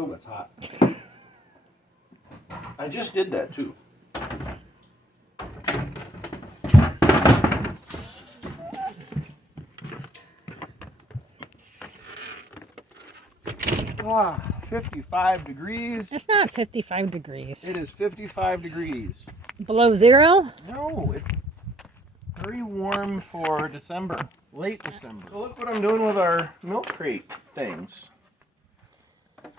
Oh, that's hot. I just did that too. Ah, 55 degrees. It's not 55 degrees. It is 55 degrees. Below zero? No, it's very warm for December, late December. So look what I'm doing with our milk crate things.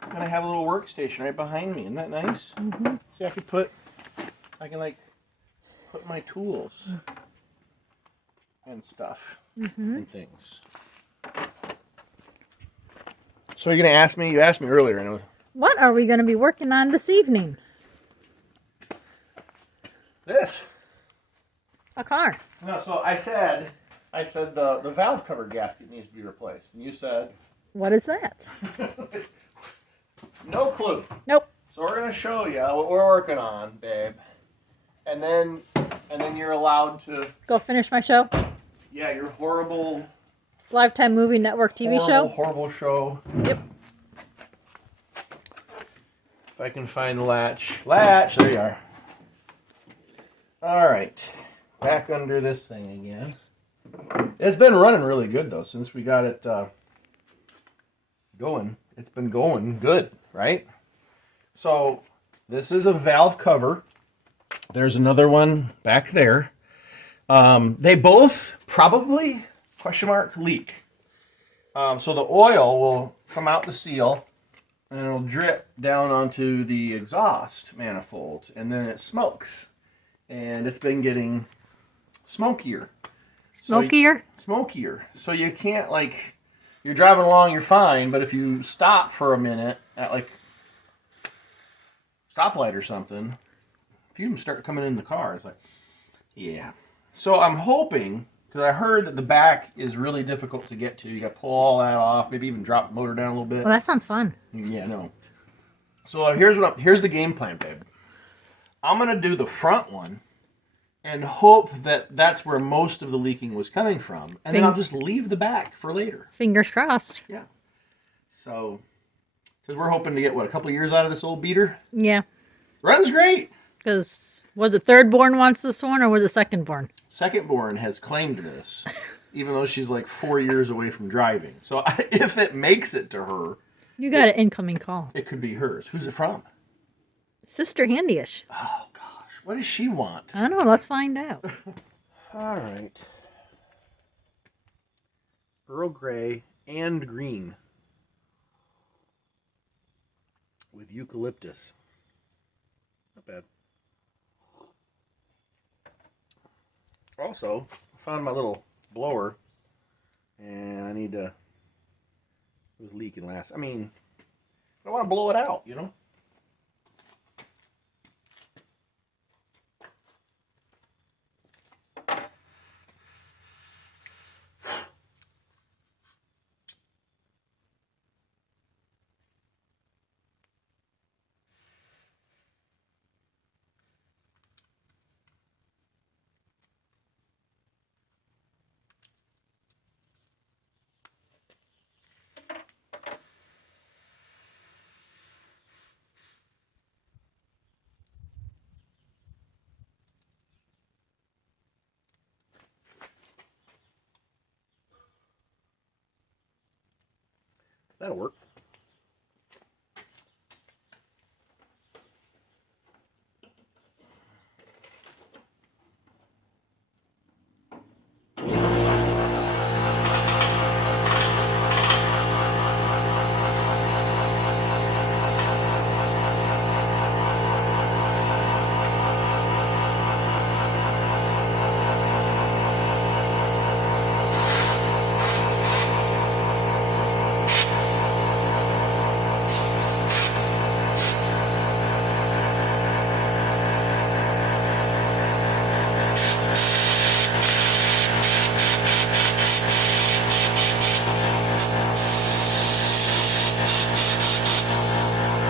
I'm gonna have a little workstation right behind me. Isn't that nice? Mm-hmm. See, I can like put my tools and stuff and things. So you're gonna ask me? You asked me earlier. I know. What are we going to be working on this evening? This. A car. No, so I said the valve cover gasket needs to be replaced, and you said. What is that? No clue. Nope. So we're gonna show you what we're working on, babe, and then you're allowed to Go finish my show? Yeah, your horrible Lifetime Movie Network TV show? Horrible show. Yep. If I can find the latch. There you are. Alright. Back under this thing again. It's been running really good, though, since we got it going. It's been going good, right? So, this is a valve cover. There's another one back there. They both probably, leak. So the oil will come out the seal, and it'll drip down onto the exhaust manifold, and then it smokes. And it's been getting smokier. Smokier. So you can't, like, you're driving along, you're fine, but if you stop for a minute at, like, stoplight or something, fumes start coming in the car. It's like, yeah. So I'm hoping, because I heard that the back is really difficult to get to. You got to pull all that off, maybe even drop the motor down a little bit. Well, that sounds fun. Yeah, no. So here's the game plan, babe. I'm going to do the front one and hope that that's where most of the leaking was coming from. And then I'll just leave the back for later. Fingers crossed. Yeah. So, because we're hoping to get, a couple of years out of this old beater? Yeah. Runs great. Because was the third born wants this one, or was the second born? Second born has claimed this, even though she's like 4 years away from driving. So if it makes it to her... You got an incoming call. It could be hers. Who's it from? Sister Handyish. Oh, gosh. What does she want? I don't know. Let's find out. All right. Earl Grey and green. With eucalyptus. Not bad. Also, I found my little blower, and I need to, it was leaking last, I mean, I want to blow it out, you know? That'll work.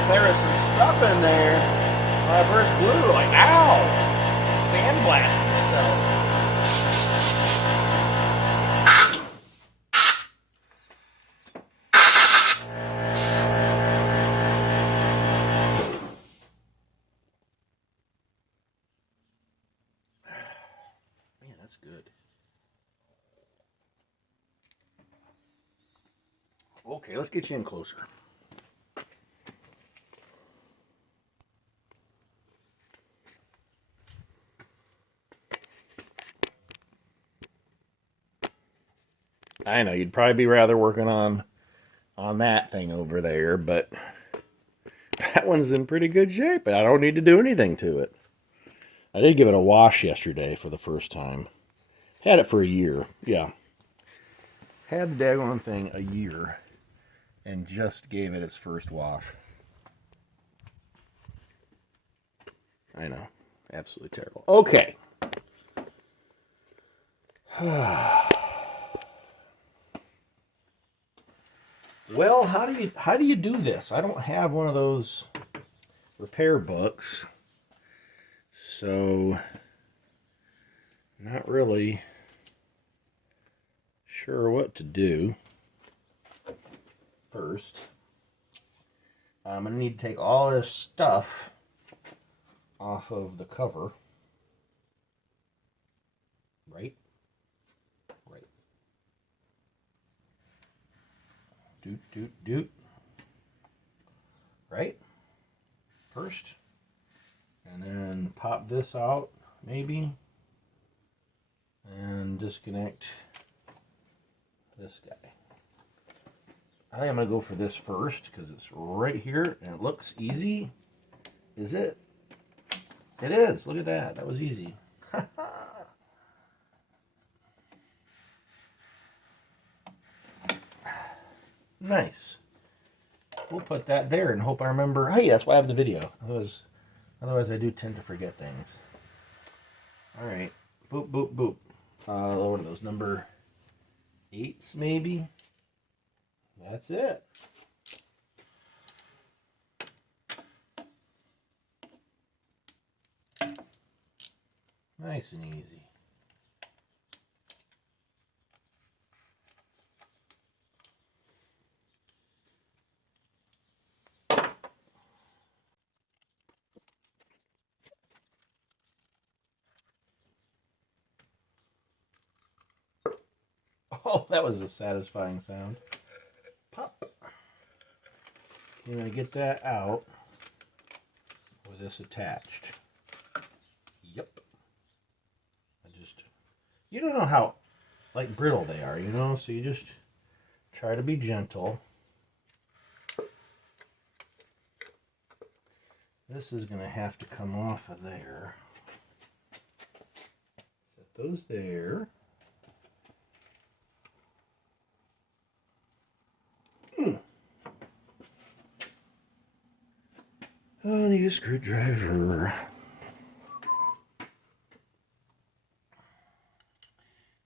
There is some stuff in there. When I first blew, like, ow! Sandblasting myself. That's good. Okay, let's get you in closer. I know you'd probably be rather working on that thing over there, but that one's in pretty good shape. I don't need to do anything to it. I did give it a wash yesterday for the first time. Had it for a year. Yeah. Had the daggone thing a year and just gave it its first wash. I know. Absolutely terrible. Okay. Well, how do you do this? I don't have one of those repair books. So not really sure what to do. First, I'm going to need to take all this stuff off of the cover. Right? Right. Doot, doot, doot. Right? First. And then pop this out, maybe. And disconnect this guy. I think I'm going to go for this first because it's right here and it looks easy. Is it? It is. Look at that. That was easy. Nice. We'll put that there and hope I remember. Hey, that's why I have the video. Otherwise I do tend to forget things. All right. Boop, boop, boop. What are those? Number 8s, maybe? That's it. Nice and easy. Oh, that was a satisfying sound. Pop. I'm going to get that out with this attached. Yep. You don't know how, like, brittle they are, you know? So you just try to be gentle. This is going to have to come off of there. Set those there. I need a screwdriver.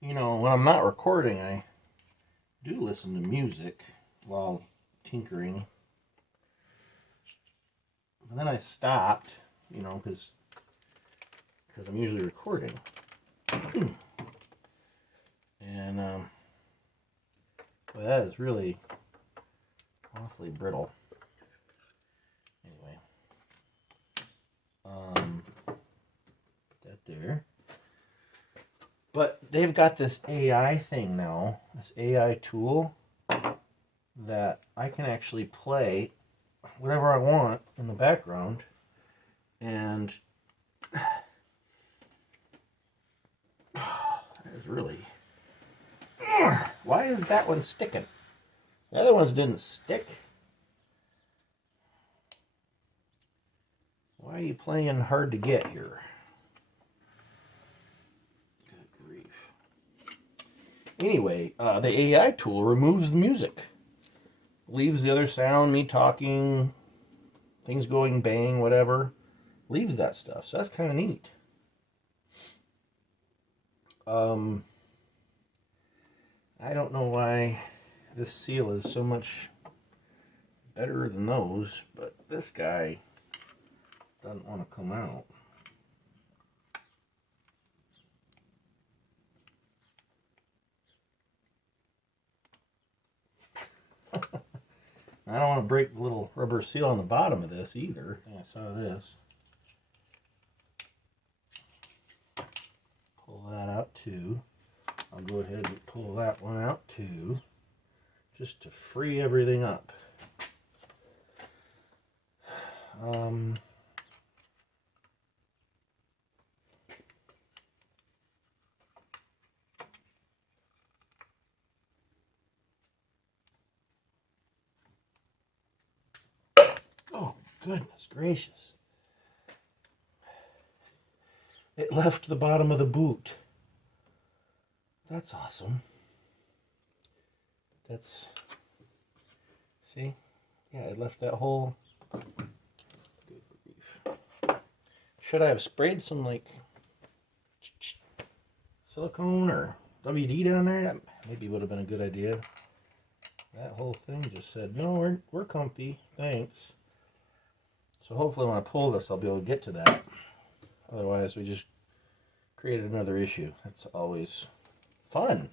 You know, when I'm not recording, I do listen to music while tinkering. And then I stopped, you know, because I'm usually recording. And well, that is really awfully brittle. Anyway, put that there. But they've got this AI thing now, this AI tool that I can actually play whatever I want in the background, and that is really. Why is that one sticking? The other ones didn't stick. Why are you playing hard to get here? Good grief. Anyway, the AI tool removes the music. Leaves the other sound, me talking, things going bang, whatever. Leaves that stuff. So that's kind of neat. I don't know why this seal is so much better than those, but this guy doesn't want to come out. I don't want to break the little rubber seal on the bottom of this either. I saw this. Pull that out too. I'll go ahead and pull that one out too, just to free everything up. Oh, goodness gracious. It left the bottom of the boot. That's awesome. That's, see? Yeah, it left that whole, good grief. Should I have sprayed some like silicone or WD down there? That maybe would have been a good idea. That whole thing just said, no, we're comfy, thanks. So hopefully when I pull this, I'll be able to get to that. Otherwise, we just created another issue. That's always fun,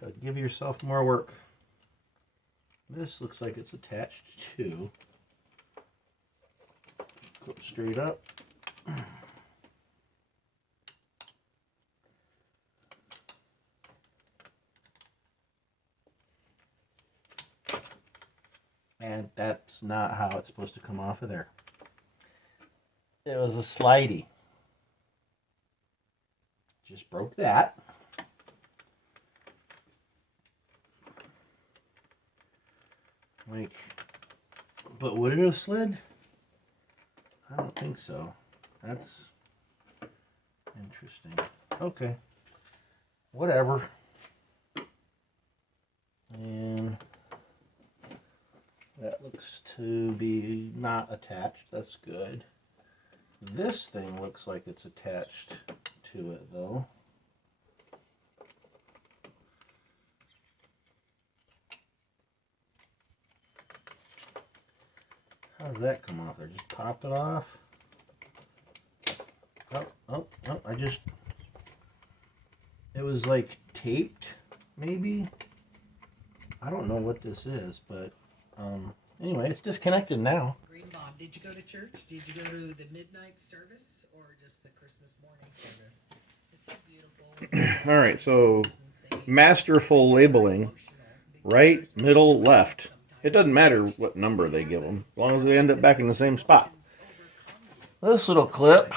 to give yourself more work. This looks like it's attached to, go straight up. And that's not how it's supposed to come off of there. It was a slidey. Just broke that. Like, but would it have slid? I don't think so. That's interesting. Okay. Whatever. And that looks to be not attached. That's good. This thing looks like it's attached to it though. How does that come off there? Just pop it off? Oh, it was like taped, maybe? I don't know what this is, but anyway, it's disconnected now. Green Bob, did you go to church? Did you go to the midnight service or just the Christmas morning service? It's so beautiful. All right, so masterful labeling, right, middle, left. It doesn't matter what number they give them, as long as they end up back in the same spot. This little clip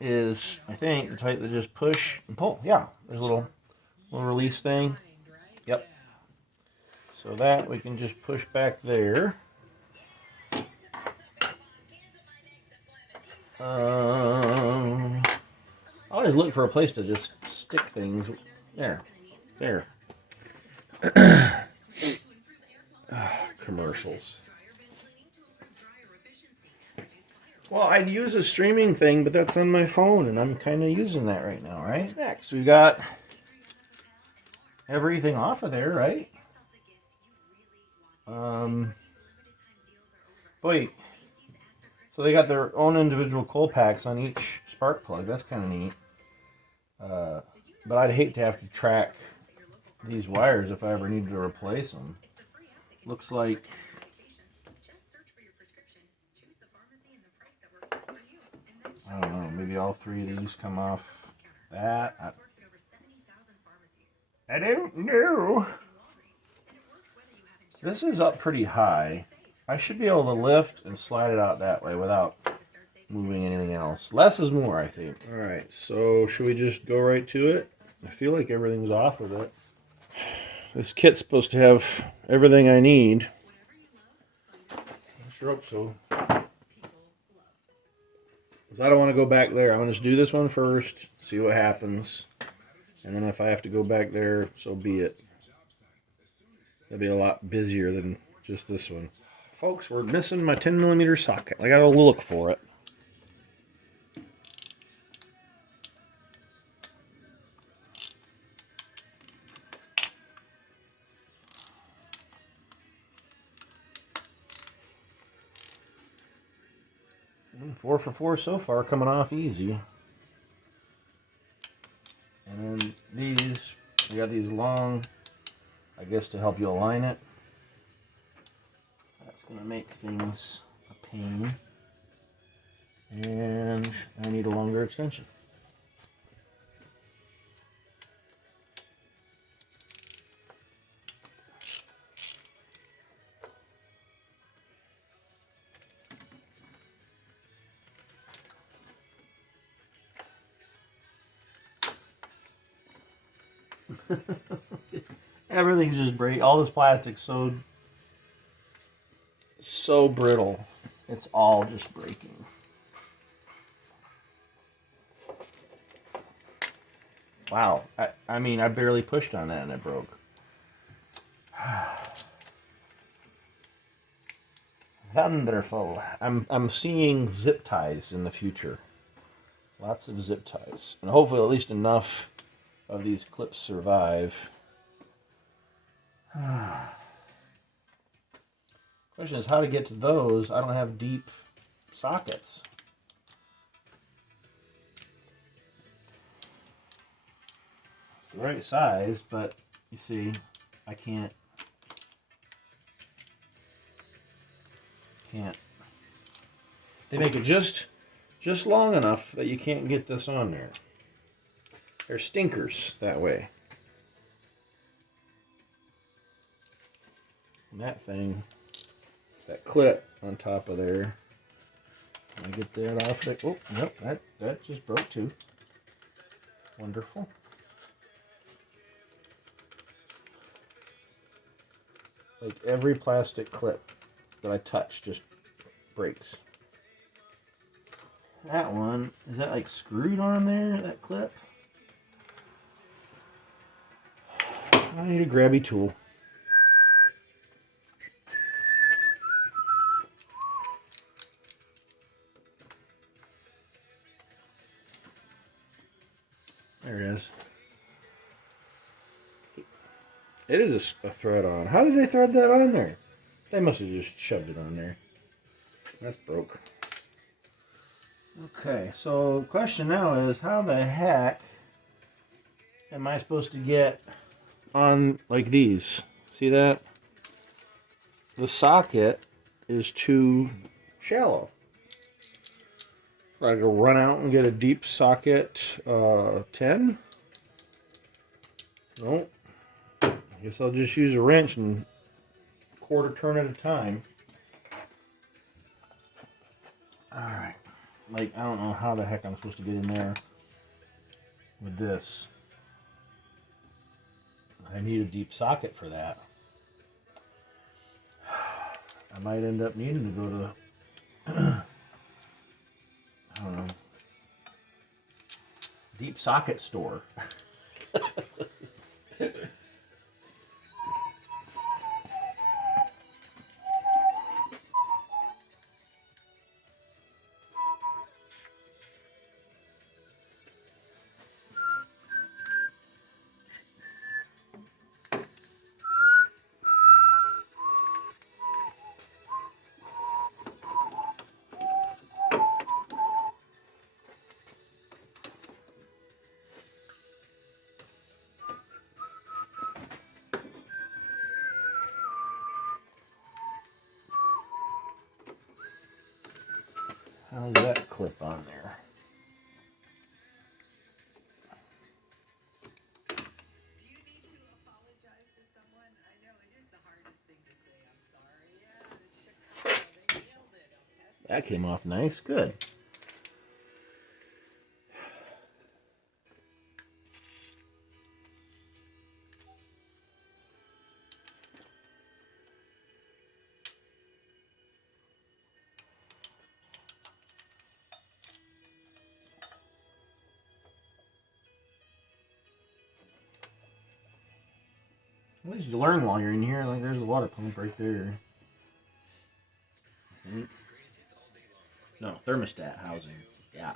is, I think, the type that just push and pull. Yeah, there's a little release thing. Yep. So that we can just push back there. I always look for a place to just stick things. There. Commercials. Well, I'd use a streaming thing, but that's on my phone, and I'm kind of using that right now, right? Next, we got everything off of there, right? Wait. So they got their own individual coil packs on each spark plug. That's kind of neat. But I'd hate to have to track these wires if I ever needed to replace them. Looks like I don't know, maybe all three of these come off that. I don't know. This is up pretty high. I should be able to lift and slide it out that way without moving anything else. Less is more, I think. Alright, so should we just go right to it? I feel like everything's off of it. This kit's supposed to have everything I need. I sure hope so. Because I don't want to go back there. I'm going to just do this one first, see what happens. And then if I have to go back there, so be it. That'll be a lot busier than just this one. Folks, we're missing my 10mm socket. I got to look for it. And 4 for 4 so far, coming off easy. And then these, we got these long, I guess to help you align it. That's going to make things a pain. And I need a longer extension. Everything's just break. All this plastic's so brittle. It's all just breaking. Wow. I mean, I barely pushed on that and it broke. Wonderful. I'm seeing zip ties in the future. Lots of zip ties. And hopefully at least enough of these clips survive. Question is how to get to those. I don't have deep sockets. It's the right size, but you see, I can't. They make it just long enough that you can't get this on there. They're stinkers that way. And that thing, that clip on top of there, I get that off it. Oh, nope, that just broke too. Wonderful. Like every plastic clip that I touch just breaks. That one, is that like screwed on there, that clip? I need a grabby tool. There it is. It is a thread on. How did they thread that on there? They must have just shoved it on there. That's broke. Okay, so the question now is how the heck am I supposed to get on like these? See that? The socket is too shallow. I go run out and get a deep socket 10? Nope. I guess I'll just use a wrench and quarter turn at a time. Alright. Like, I don't know how the heck I'm supposed to get in there with this. I need a deep socket for that. I might end up needing to go to, I don't know, deep socket store. How's that clip on there? Do you need to apologize to someone? I know it is the hardest thing to say. I'm sorry. Yeah, it's Chicago. They nailed it. I'm That came off nice. Good. At least you learn while you're in here. Like there's a water pump right there. No, thermostat housing. Yeah.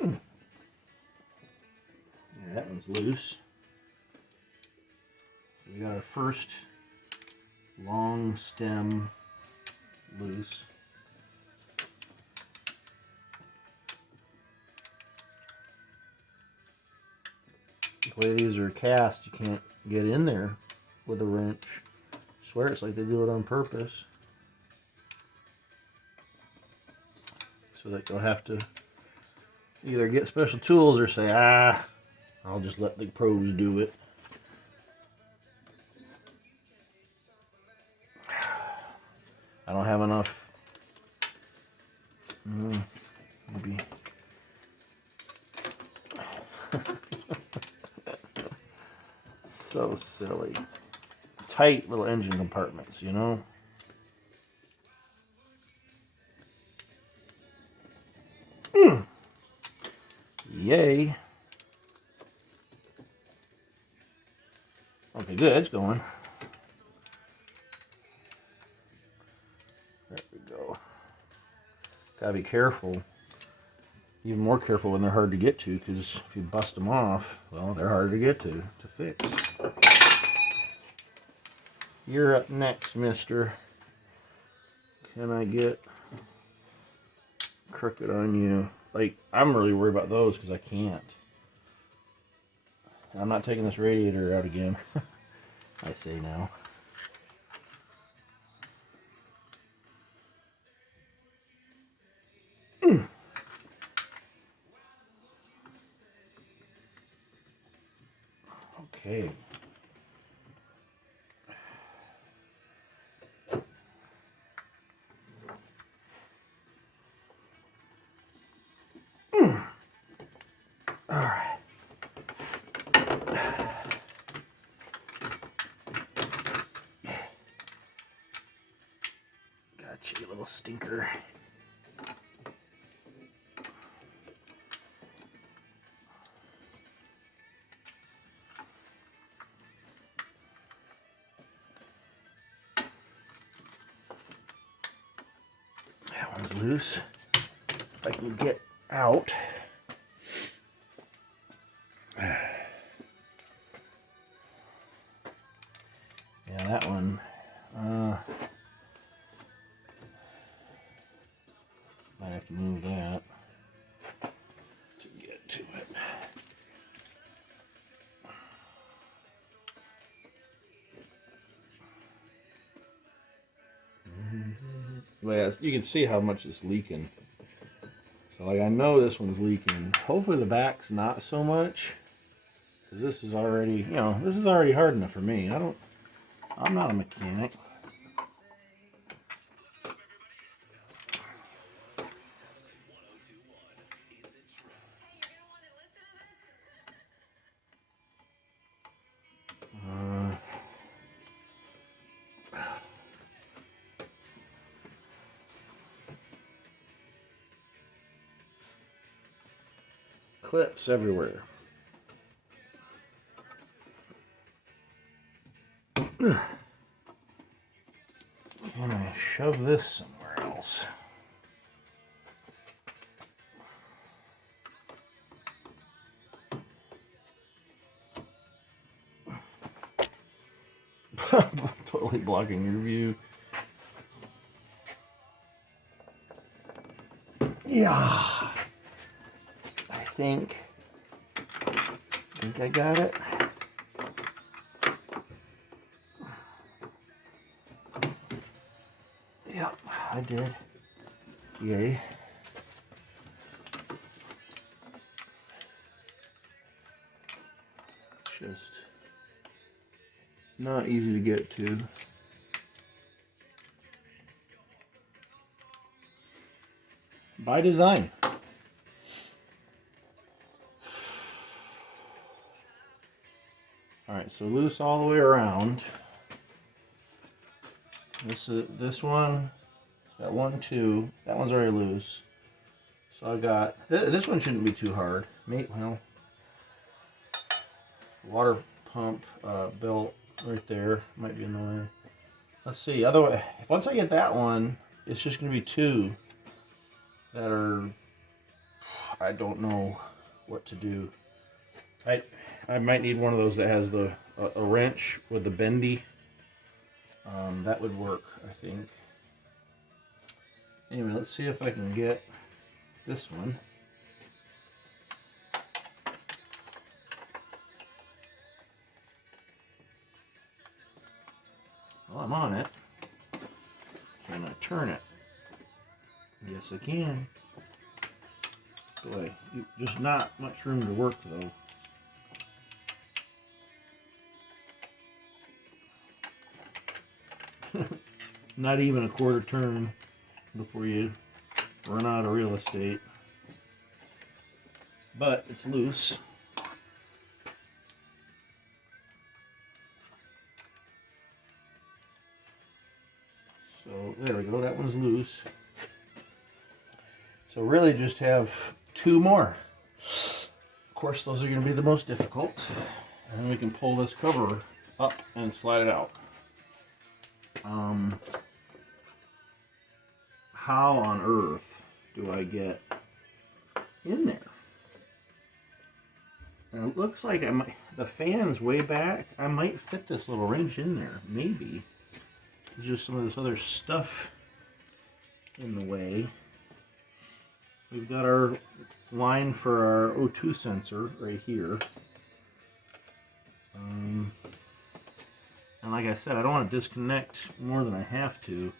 Yeah, that one's loose. So we got our first long stem loose. The way these are cast, you can't get in there with a wrench. I swear it's like they do it on purpose. So that you'll have to either get special tools or say, I'll just let the pros do it. I don't have enough. Maybe. So silly. Tight little engine compartments, you know? Yay. Okay, good. It's going. There we go. Gotta be careful. Even more careful when they're hard to get to, because if you bust them off, well, they're hard to get to fix. You're up next, mister. Can I get crooked on you? Like, I'm really worried about those because I can't. I'm not taking this radiator out again. I say now. Okay. All right. Gotcha, you little stinker. That one's loose. If I can get out. Yeah, that one. Might have to move that to get to it. Well, yeah, you can see how much it's leaking. So, like, I know this one's leaking. Hopefully the back's not so much. Because this is already, this is already hard enough for me. I'm not a mechanic. Clips everywhere. Can I shove this somewhere else? Totally blocking your view. Yeah. I think I got it. Yep, I did. Yay. Just not easy to get to. By design. Alright, so loose all the way around. This one, got 1, 2. That one's already loose. So I got this one shouldn't be too hard. Well, water pump belt right there might be in the way. Let's see. Otherwise, once I get that one, it's just going to be 2 that are. I don't know what to do. I might need one of those that has a wrench with the bendy. That would work, I think. Anyway, let's see if I can get this one. I'm on it, can I turn it? Yes, I can. Boy, just not much room to work though. Not even a quarter turn before you run out of real estate. But it's loose. So there we go, that one's loose. So really just have two more. Of course, those are going to be the most difficult. And then we can pull this cover up and slide it out. How on earth do I get in there? And it looks like the fan's way back. I might fit this little wrench in there, maybe. There's just some of this other stuff in the way. We've got our line for our O2 sensor right here. And like I said, I don't want to disconnect more than I have to,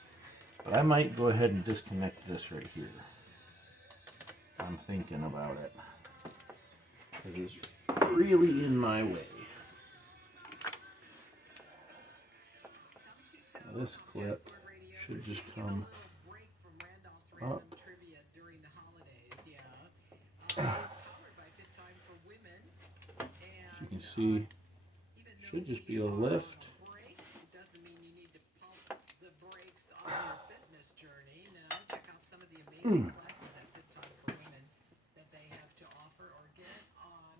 but I might go ahead and disconnect this right here. I'm thinking about it. It is really in my way. Now this clip should just come up. As you can see, should just be a lift.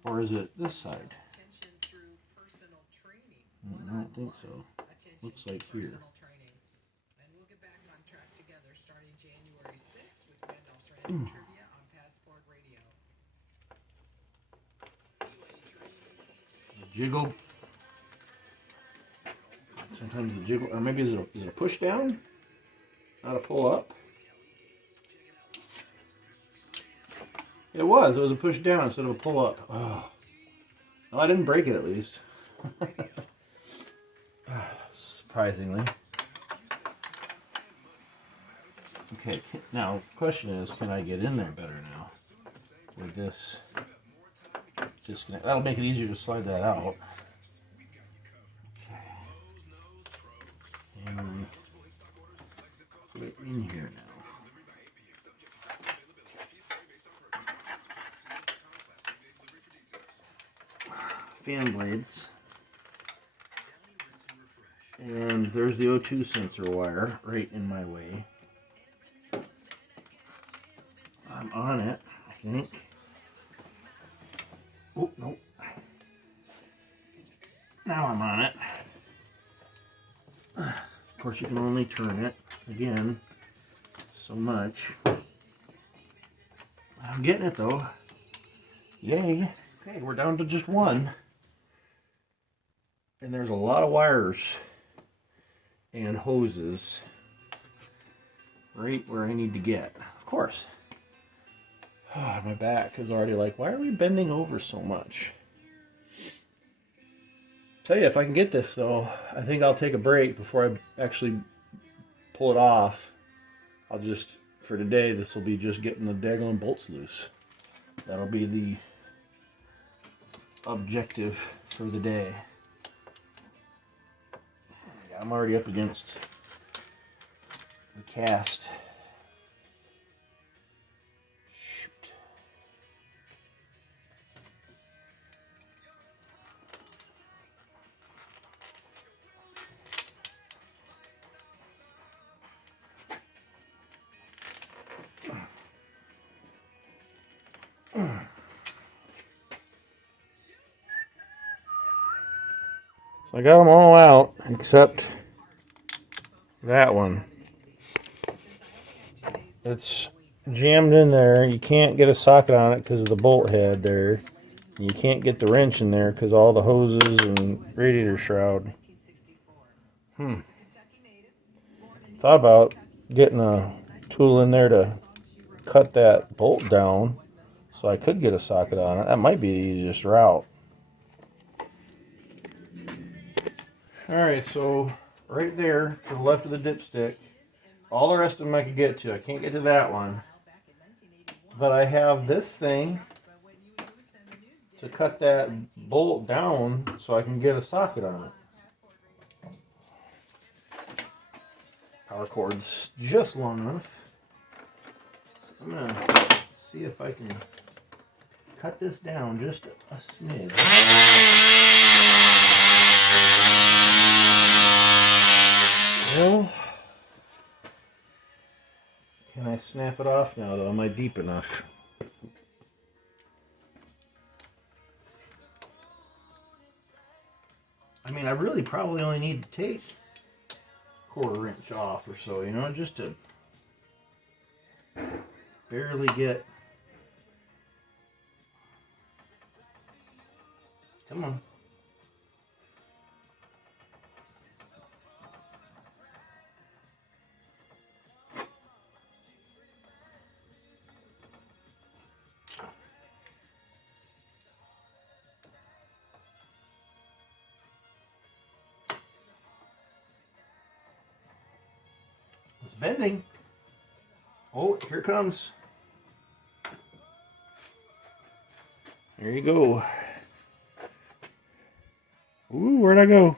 Or is it this side? I don't think so. Looks like here. And we'll get back on track together starting January 6th with Randolph's Random Trivia on Passport Radio. Jiggle. Sometimes the jiggle, or maybe is it a push down? Not a pull up? It was a push down instead of a pull up. Oh. Well, I didn't break it at least. Surprisingly. Okay, now the question is, can I get in there better now with this disconnect? That'll make it easier to slide that out. Okay. And put it in here now. Fan blades. And there's the O2 sensor wire right in my way. I'm on it, I think. Oh, nope. Now I'm on it. Of course, you can only turn it, again, so much. I'm getting it, though. Yay. Okay, we're down to just one. And there's a lot of wires and hoses right where I need to get. Of course. Oh, my back is already like, why are we bending over so much? Tell you, if I can get this though, I think I'll take a break before I actually pull it off. I'll just, for today, this will be just getting the daggone bolts loose. That'll be the objective for the day. I'm already up against the cast. Shoot. So I got them all out except that one. It's jammed in there. You can't get a socket on it because of the bolt head there. You can't get the wrench in there because all the hoses and radiator shroud. Thought about getting a tool in there to cut that bolt down so I could get a socket on it. That might be the easiest route. Alright, so right there to the left of the dipstick. All the rest of them I could get to. I can't get to that one. But I have this thing to cut that bolt down so I can get a socket on it. Power cord's just long enough. So I'm going to see if I can cut this down just a smidge. Well, can I snap it off now though? Am I deep enough? I mean, I really probably only need to take a 1/4 inch off or so, you know, just to barely get. Come on. It's bending. Oh, here it comes. There you go. Ooh, where'd I go?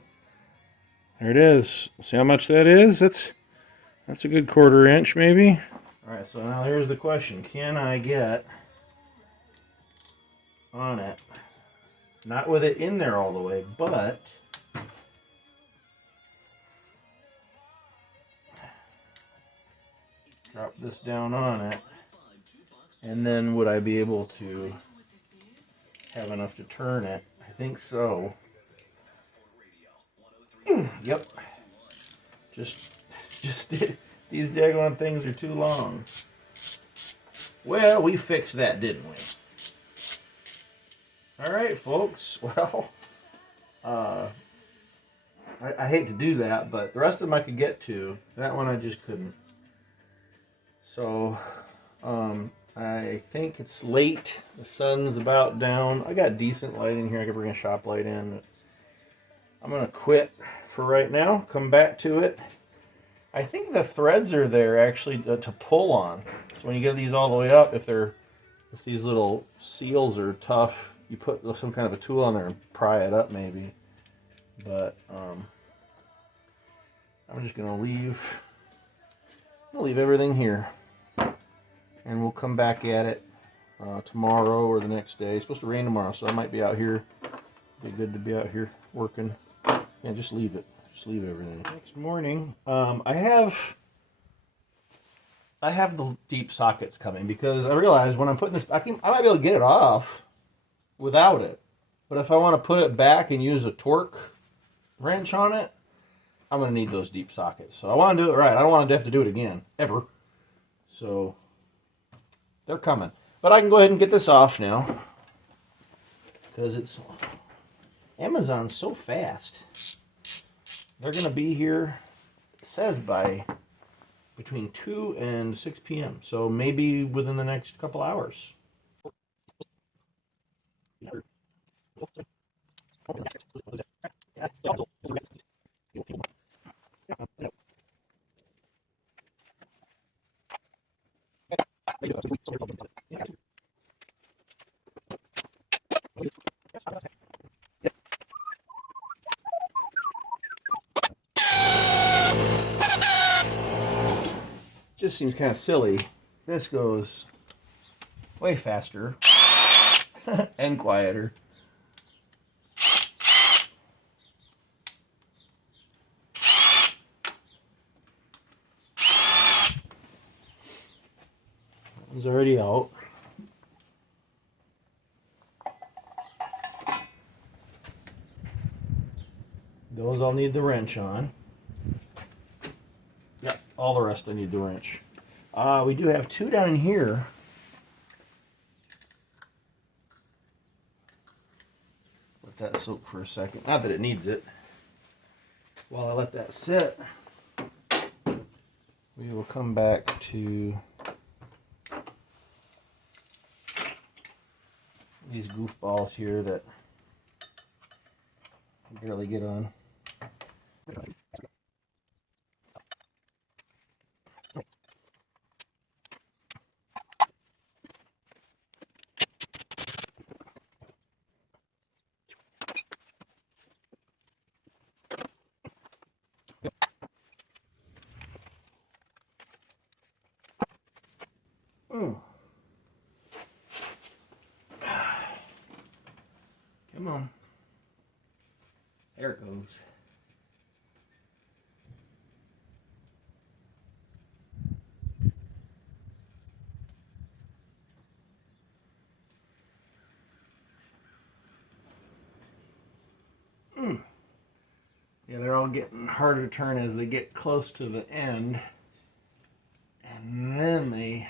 There it is. See how much that is? That's a good 1/4 inch maybe. Alright, so now here's the question. Can I get on it? Not with it in there all the way, but drop this down on it. And then would I be able to have enough to turn it? I think so. Yep. Just these daggone things are too long. Well, we fixed that, didn't we? All right, folks. Well, I hate to do that, but the rest of them I could get to. That one I just couldn't. So, I think it's late. The sun's about down. I got decent lighting here. I could bring a shop light in. I'm going to quit for right now. Come back to it. I think the threads are there actually to pull on. So when you get these all the way up, if these little seals are tough, you put some kind of a tool on there and pry it up maybe. But I'm just going to leave everything here. And we'll come back at it tomorrow or the next day. It's supposed to rain tomorrow, so I might be out here. Be good to be out here working. Yeah, just leave it. Just leave everything. Next morning, I have the deep sockets coming because I realized when I'm putting this, I might be able to get it off without it. But if I want to put it back and use a torque wrench on it, I'm going to need those deep sockets. So I want to do it right. I don't want to have to do it again, ever. So they're coming. But I can go ahead and get this off now because Amazon's so fast. They're going to be here, it says, by between 2 and 6 p.m. So maybe within the next couple hours. Just seems kind of silly. This goes way faster and quieter. One's already out. Those I'll need the wrench on. Yeah, all the rest I need the wrench. We do have 2 down in here. Let that soak for a second. Not that it needs it. While I let that sit, we will come back to these goofballs here that I barely get on. Come on. There it goes. Yeah, they're all getting harder to turn as they get close to the end. And then they,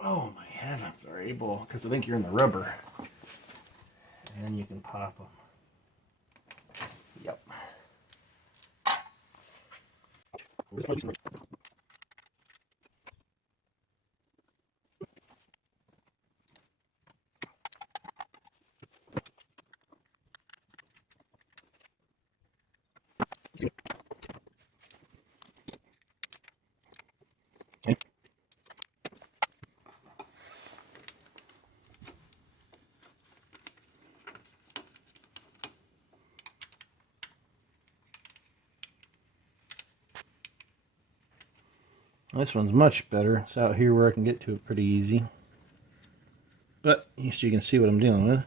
oh my heavens, are able, because I think you're in the rubber. And then you can pop them. Yep. Okay. This one's much better. It's out here where I can get to it pretty easy. But so you can see what I'm dealing with.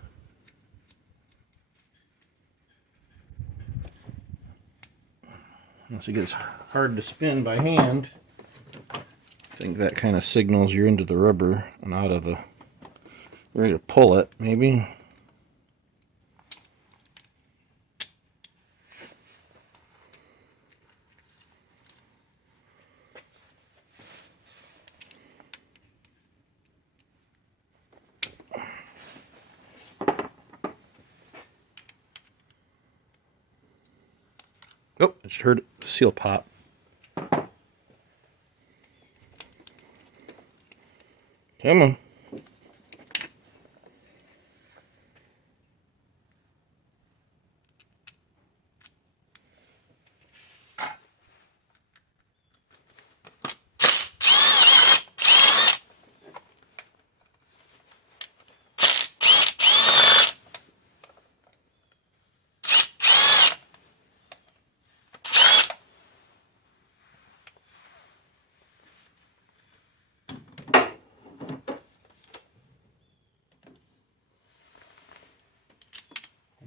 Once it gets hard to spin by hand, I think that kind of signals you're into the rubber and out of the, you're ready to pull it, maybe. Oh, I just heard the seal pop. Come on.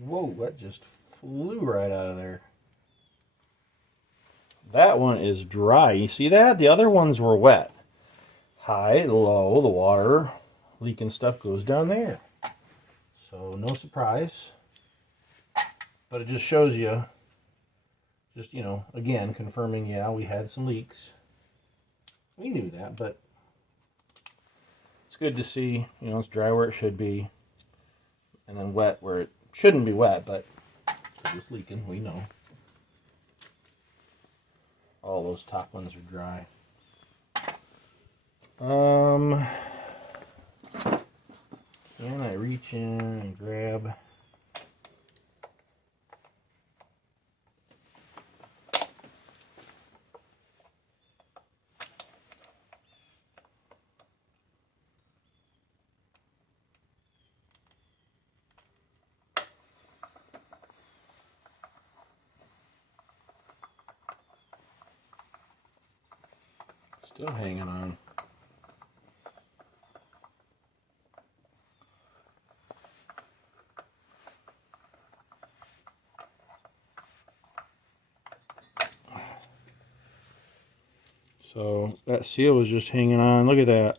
Whoa, that just flew right out of there. That one is dry. You see that? The other ones were wet. High, low, the water leaking stuff goes down there. So no surprise. But it just shows you, just, you know, again, confirming, yeah, we had some leaks. We knew that, but it's good to see, you know, it's dry where it should be. And then wet where it shouldn't be wet, but it's leaking, we know. All those top ones are dry. Can I reach in and grab? Still hanging on. So that seal was just hanging on. Look at that.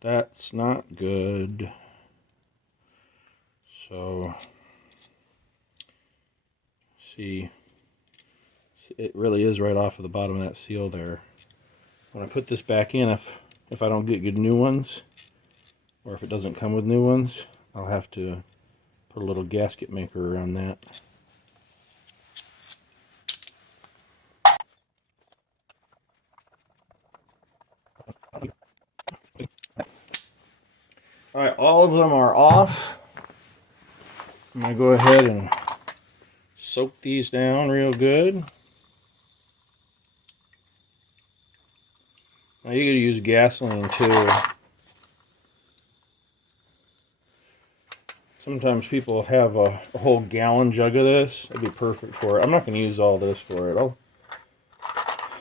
That's not good. So, see, it really is right off of the bottom of that seal there. When I put this back in, if I don't get good new ones, or if it doesn't come with new ones, I'll have to put a little gasket maker around that. Alright, all of them are off. I'm going to go ahead and soak these down real good. Now you could use gasoline too. Sometimes people have a whole gallon jug of this. That'd be perfect for it. I'm not going to use all this for it. I'll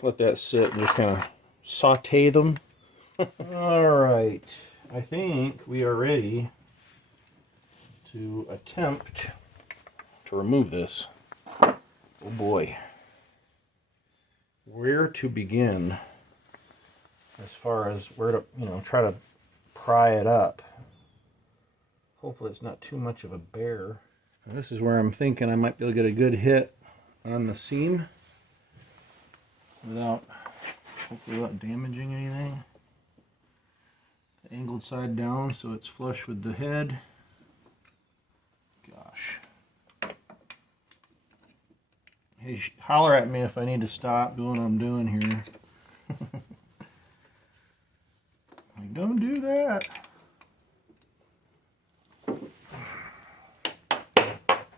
let that sit and just kind of saute them. Alright, I think we are ready to attempt to remove this. Oh boy. Where to begin as far as where to, try to pry it up. Hopefully it's not too much of a bear. And this is where I'm thinking I might be able to get a good hit on the seam hopefully without damaging anything. The angled side down so it's flush with the head. Gosh. Hey, holler at me if I need to stop doing what I'm doing here. Like, don't do that.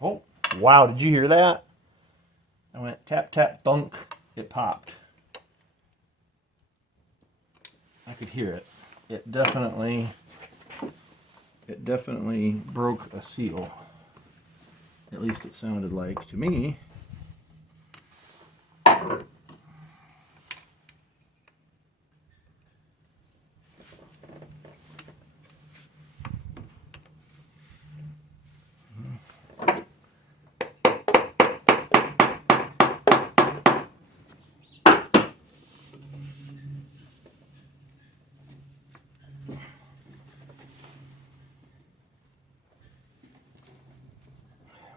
Oh, wow, did you hear that? I went tap, tap, thunk, it popped. I could hear it. It definitely broke a seal. At least it sounded like to me.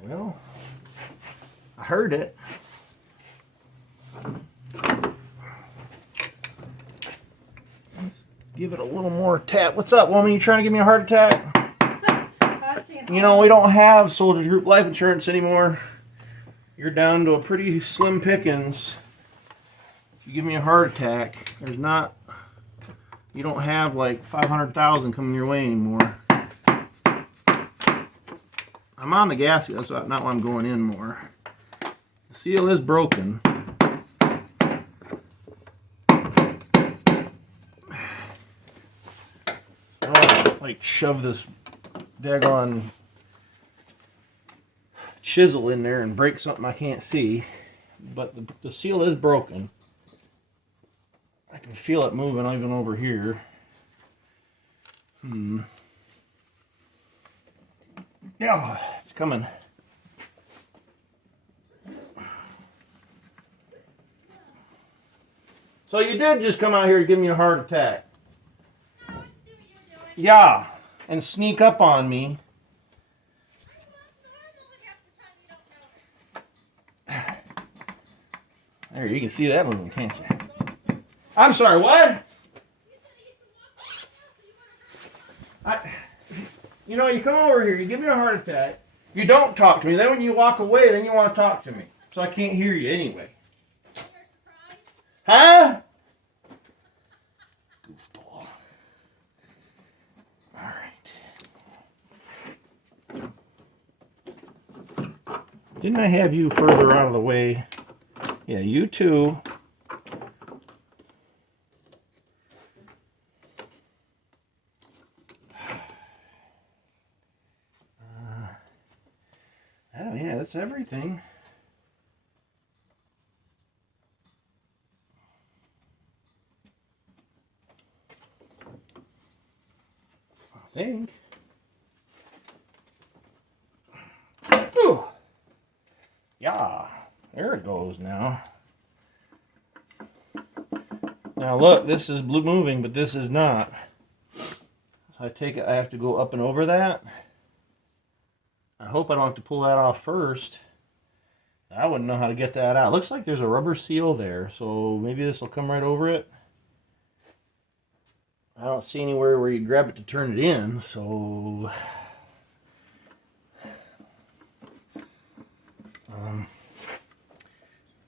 Well, I heard it. Let's give it a little more tap. What's up, woman? You trying to give me a heart attack? We don't have Soldiers Group life insurance anymore. You're down to a pretty slim pickings. If you give me a heart attack, you don't have like 500,000 coming your way anymore. I'm on the gasket, that's not why I'm going in more. The seal is broken. I don't want to like shove this daggone chisel in there and break something I can't see. But the seal is broken. I can feel it moving even over here. Yeah, it's coming. So you did just come out here to give me a heart attack. No, I see what you're doing. Yeah, and sneak up on me. There, you can see that moving, can't you? I'm sorry, what? You come over here, you give me a heart attack, you don't talk to me, then when you walk away, then you want to talk to me. So I can't hear you anyway. Huh? Goofball. Alright. Didn't I have you further out of the way? Yeah, you too. Oh yeah, that's everything. I think. Ooh. Yeah, there it goes now. Now look, this is blue moving, but this is not. So I take it I have to go up and over that. I hope I don't have to pull that off first. I wouldn't know how to get that out. Looks like there's a rubber seal there, so maybe this will come right over it. I don't see anywhere where you grab it to turn it in, so...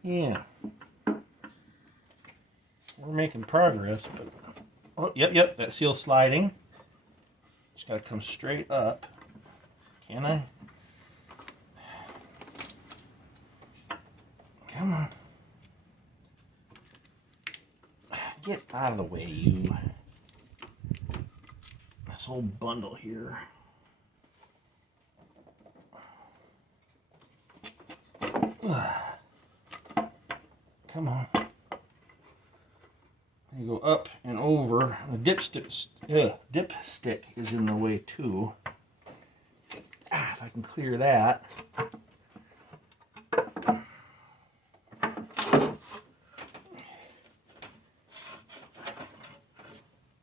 yeah. We're making progress, but... oh, yep, that seal's sliding. Just gotta come straight up. Can I? Come on. Get out of the way, you. This whole bundle here. Come on. You go up and over. The dipstick is in the way too. If I can clear that.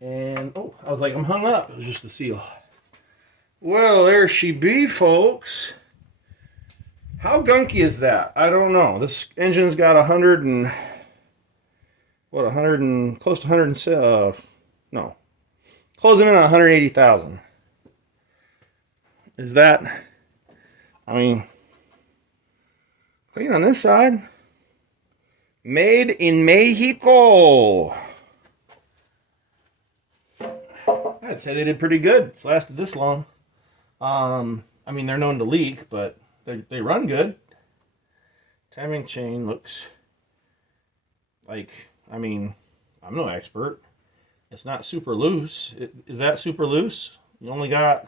And, oh, I was like, I'm hung up. It was just the seal. Well, there she be, folks. How gunky is that? I don't know. This engine's got 100 and, what, 100 and, close to 100 and, no. Closing in on 180,000. Is that, I mean, clean on this side. Made in Mexico. I'd say they did pretty good. It's lasted this long. I mean, they're known to leak, but they run good. Timing chain looks like, I mean, I'm no expert. It's not super loose. Is that super loose? You only got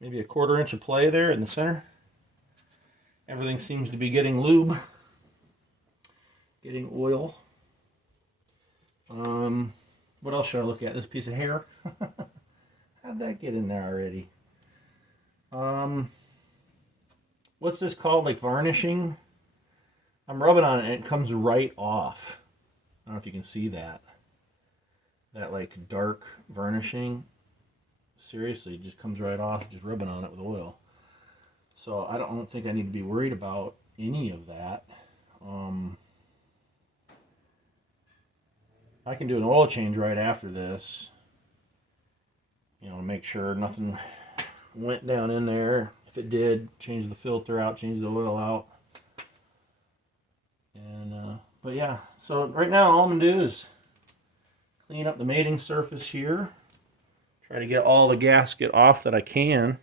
maybe a 1/4 inch of play there in the center. Everything seems to be getting lube, getting oil. What else should I look at? This piece of hair. How'd that get in there already? What's this called? Like varnishing? I'm rubbing on it and it comes right off. I don't know if you can see that. That like dark varnishing. Seriously, it just comes right off just rubbing on it with oil. So I don't think I need to be worried about any of that. I can do an oil change right after this. You know, to make sure nothing went down in there. If it did, change the filter out, change the oil out. And but yeah, so right now all I'm gonna do is clean up the mating surface here. Try to get all the gasket off that I can.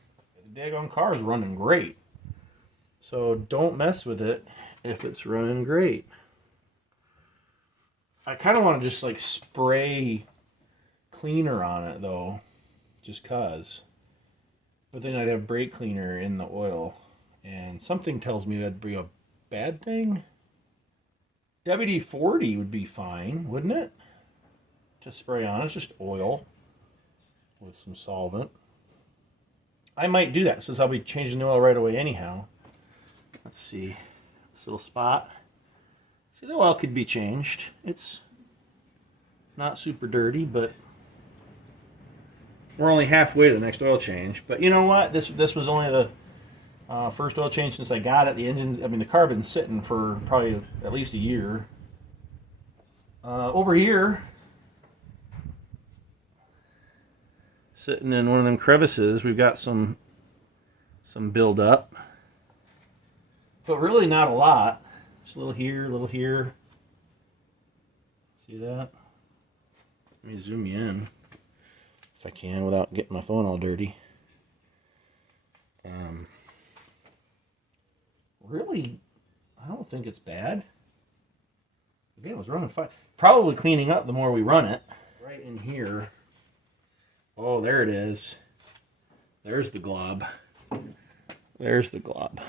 The daggone car is running great. So don't mess with it if it's running great. I kind of want to just like spray cleaner on it though, just cause. But then I'd have brake cleaner in the oil, and something tells me that'd be a bad thing. WD-40 would be fine, wouldn't it? To spray on, it's just oil with some solvent. I might do that since I'll be changing the oil right away anyhow. Let's see, this little spot. See, the oil could be changed. It's not super dirty, but we're only halfway to the next oil change. But you know what? This was only the first oil change since I got it. The engine, I mean, the car been sitting for probably at least a year. Over here, sitting in one of them crevices, we've got some build up, but really not a lot. Just a little here, a little here. See that? Let me zoom you in if I can without getting my phone all dirty. Really, I don't think it's bad. Again, it was running fine. Probably cleaning up the more we run it. Right in here. Oh, there it is. There's the glob. There's the glob.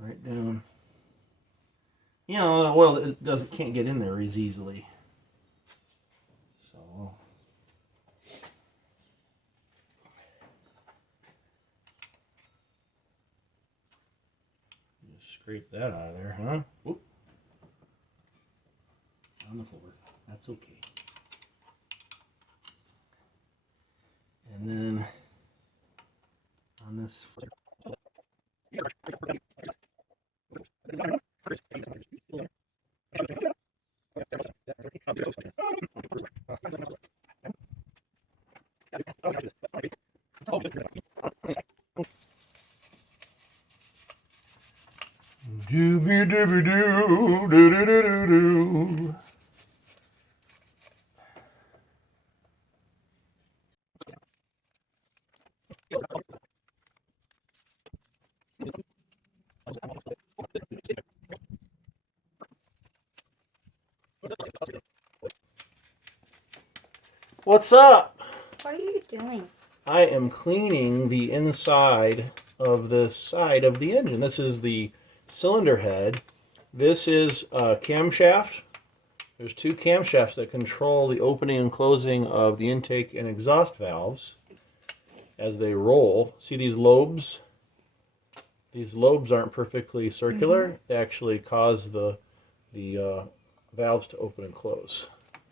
Right down. You know, the oil can't get in there as easily. So just scrape that out of there, huh? Whoop. On the floor. That's okay. And then on this. Dooby dooby doo, doo doo doo doo doo. What's up? What are you doing? I am cleaning the inside of the side of the engine. This is the cylinder head. This is a camshaft There's two camshafts that control the opening and closing of the intake and exhaust valves as they roll. See these lobes? These lobes aren't perfectly circular. They actually cause the valves to open and close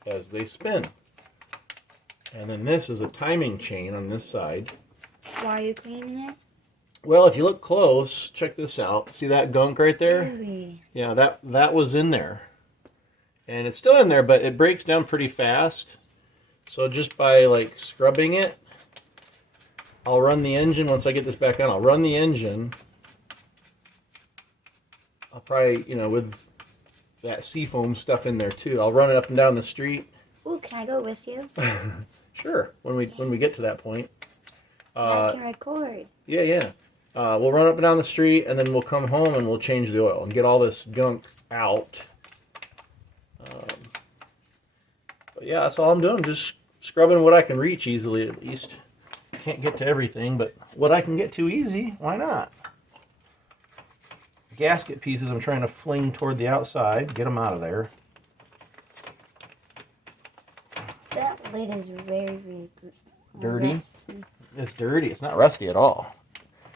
as they spin. And then this is a timing chain on this side. Why are you cleaning it? Well, if you look close, check this out. See that gunk right there? Really? Yeah, that was in there. And it's still in there, but it breaks down pretty fast. So just by like scrubbing it, I'll run the engine. Once I get this back on, I'll run the engine. I'll probably, you know, with that seafoam stuff in there too, I'll run it up and down the street. Ooh, can I go with you? Sure, when we get to that point. I can record. Yeah. We'll run up and down the street, and then we'll come home and we'll change the oil and get all this gunk out. But yeah, that's all I'm doing. Just scrubbing what I can reach easily, at least. Can't get to everything, but what I can get to easy, why not? Gasket pieces I'm trying to fling toward the outside, get them out of there. That lid is very, very Dirty? rusty. It's dirty. It's not rusty at all.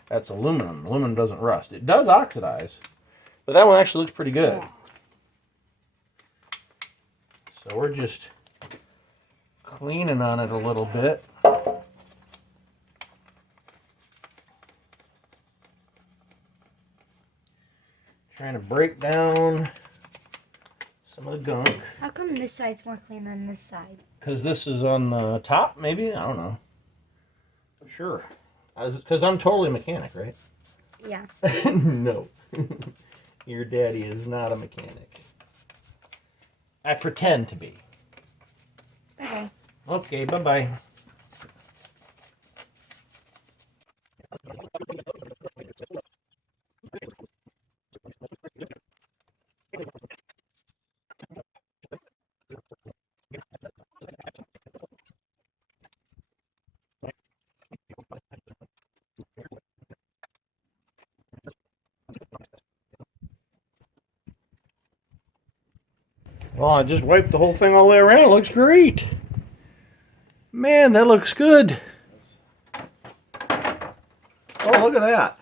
That's aluminum. Aluminum doesn't rust. It does oxidize, but that one actually looks pretty good. Yeah. So we're just cleaning on it a little bit. Trying to break down some of the gunk. How come this side's more clean than this side? Because this is on the top, maybe? I don't know. Sure. Because I'm totally a mechanic, right? Yeah. No. Your daddy is not a mechanic. I pretend to be. Okay. Okay, bye-bye. Well, I just wiped the whole thing all the way around. It looks great. Man, that looks good. Oh, look at that.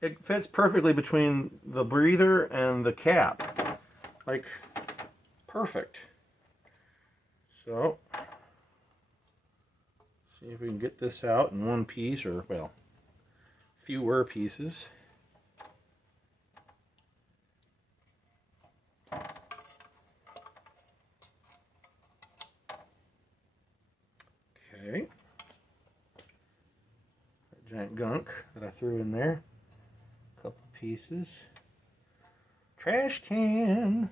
It fits perfectly between the breather and the cap. Like, perfect. So, see if we can get this out in one piece, or, well, fewer pieces. Okay. That giant gunk that I threw in there. A couple pieces. Trash can.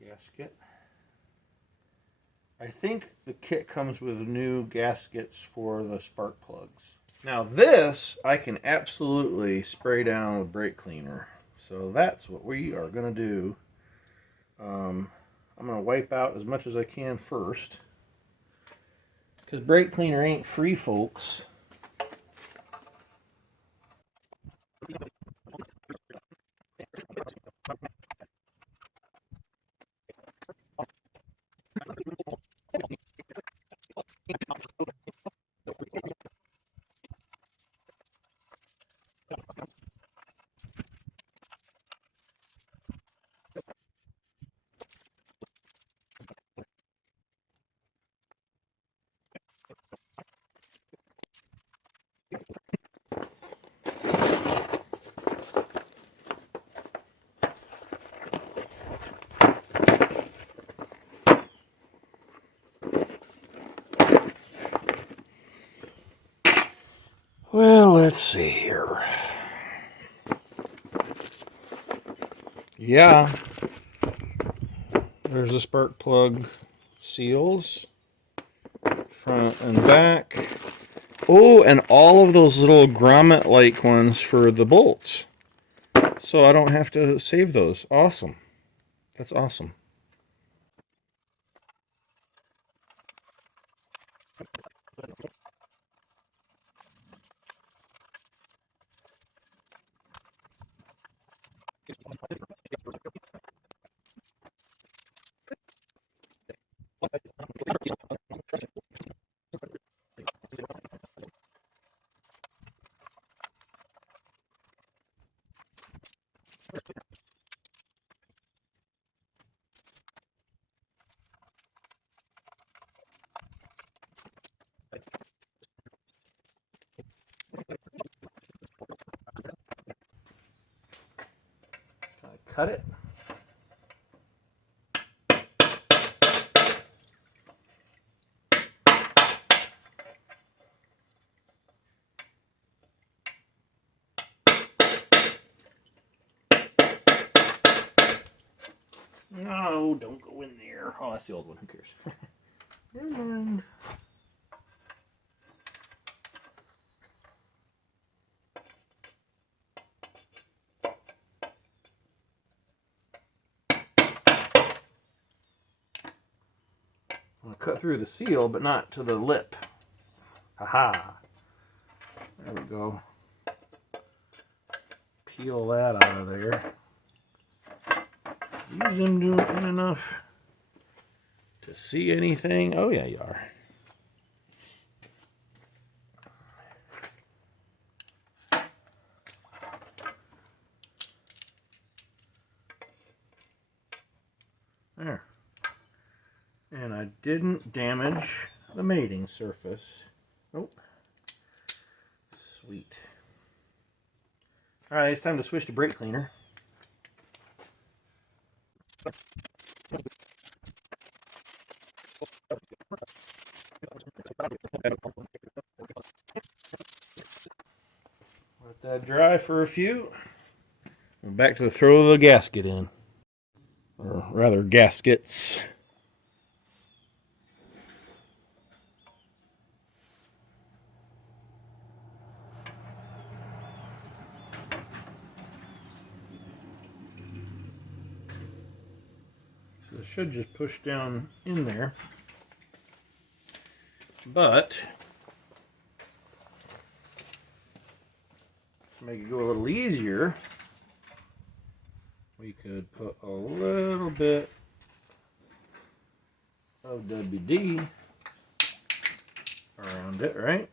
Gasket. I think the kit comes with new gaskets for the spark plugs. Now this I can absolutely spray down with brake cleaner. So that's what we are going to do. I'm going to wipe out as much as I can first. Because brake cleaner ain't free, folks. Well, let's see here. Yeah. There's the spark plug seals. Front and back. Oh, and all of those little grommet-like ones for the bolts. So I don't have to save those. Awesome. That's awesome. cut it. No, don't go in there. Oh, that's the old one. Who cares? Never mind. I'm going to cut through the seal, but not to the lip. Haha. There we go. Peel that out of there. Use them doing enough to see anything. Oh yeah, you are. There. And I didn't damage the mating surface. Nope. Sweet. Alright, it's time to switch to brake cleaner. Let that dry for a few. And back to the throw the gasket in. Or rather, gaskets. So it should just push down in there. But to make it go a little easier, we could put a little bit of WD around it, right?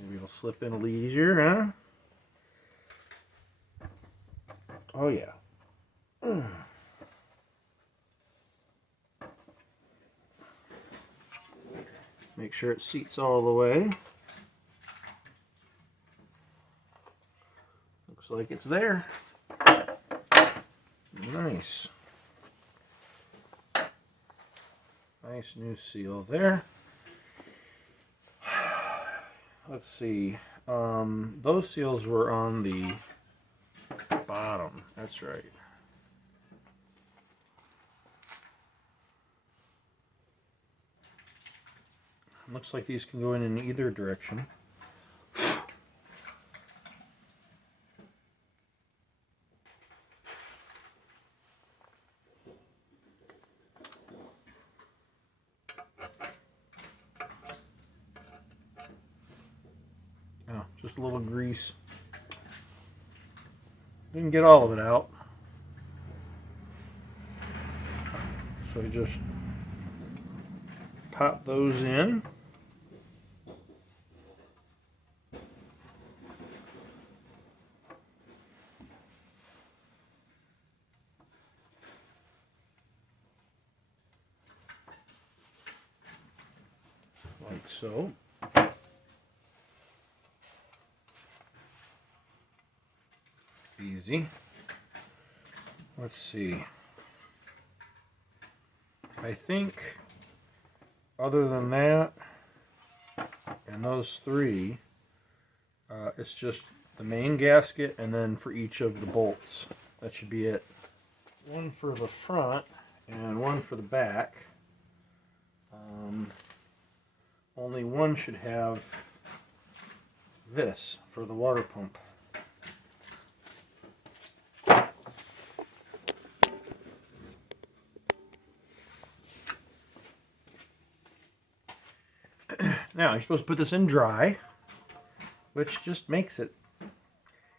Maybe it'll slip in a little easier, huh? Oh yeah. Make sure it seats all the way. Looks like it's there. Nice. Nice new seal there. Let's see. Those seals were on the bottom. That's right. Looks like these can go in either direction. Oh, just a little grease. Didn't get all of it out. So you just pop those in. Like so. Easy. Let's see. I think other than that and those three, it's just the main gasket and then for each of the bolts. That should be it. One for the front and one for the back. Only one should have this for the water pump. Now, you're supposed to put this in dry, which just makes it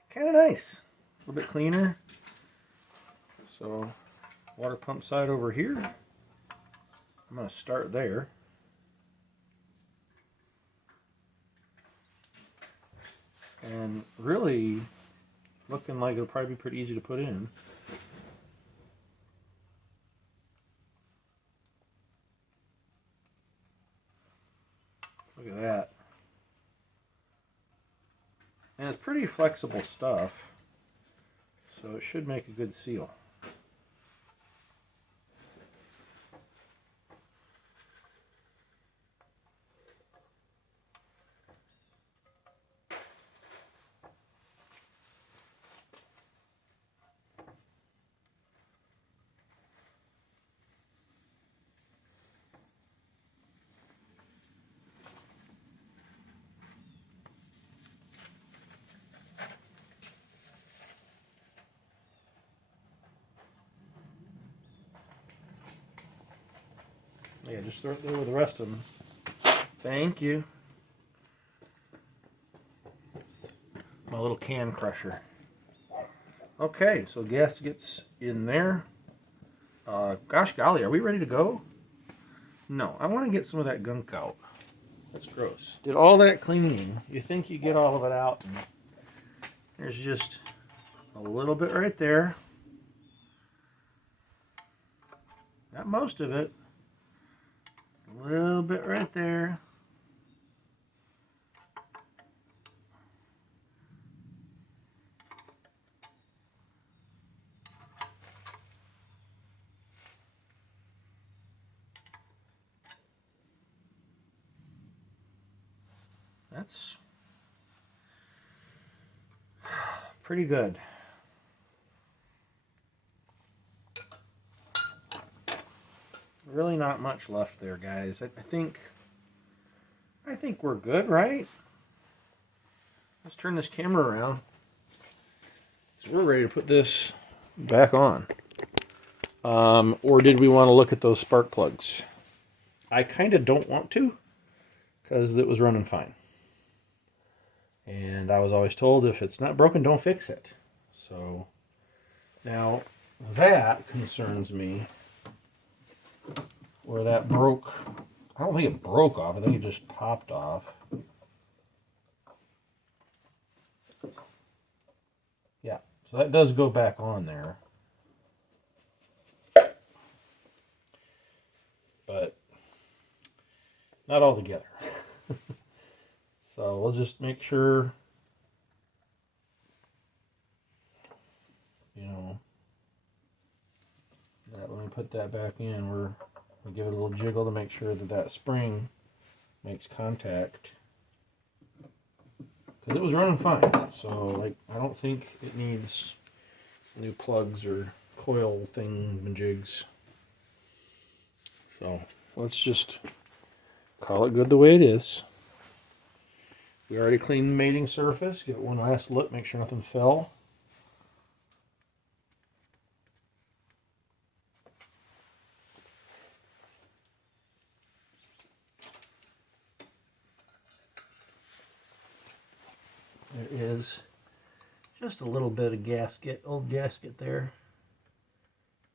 kind of nice. A little bit cleaner. So, water pump side over here. I'm going to start there. And really looking like it'll probably be pretty easy to put in. Look at that. And it's pretty flexible stuff, so it should make a good seal. Yeah, just throw it there with the rest of them. Thank you. My little can crusher. Okay, so gasket's in there. Gosh golly, are we ready to go? No, I want to get some of that gunk out. That's gross. Did all that cleaning. You think you get all of it out, and there's just a little bit right there. Not most of it. A little bit right there. That's pretty good. Really not much left there, guys. I think we're good, right? Let's turn this camera around. So we're ready to put this back on. Or did we want to look at those spark plugs? I kind of don't want to, because it was running fine. And I was always told if it's not broken, don't fix it. So now that concerns me. Where that broke, I don't think it broke off, I think it just popped off. Yeah, so that does go back on there. But not all together. So we'll just make sure, you know, that when we put that back in, we give it a little jiggle to make sure that that spring makes contact. Because it was running fine, so like I don't think it needs new plugs or coil thingamajigs. So let's just call it good the way it is. We already cleaned the mating surface. Give it one last look, make sure nothing fell. There is just a little bit of gasket, old gasket there,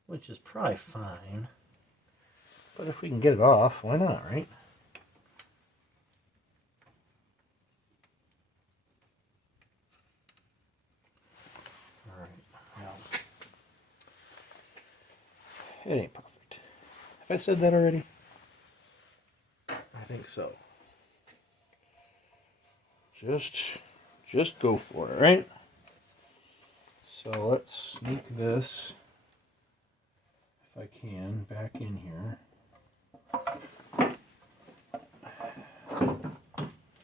which is probably fine. But if we can get it off, why not, right? All right, now, it ain't perfect. Have I said that already? I think so. Just go for it, right? So let's sneak this, if I can, back in here.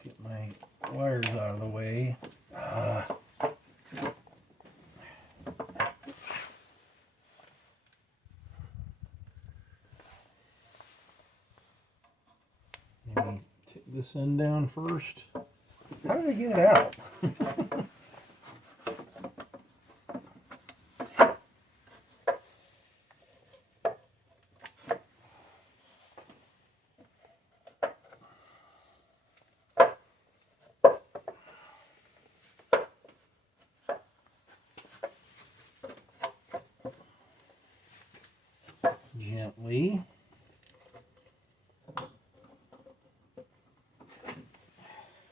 Get my wires out of the way. Maybe take this end down first. How did I get it out? Gently.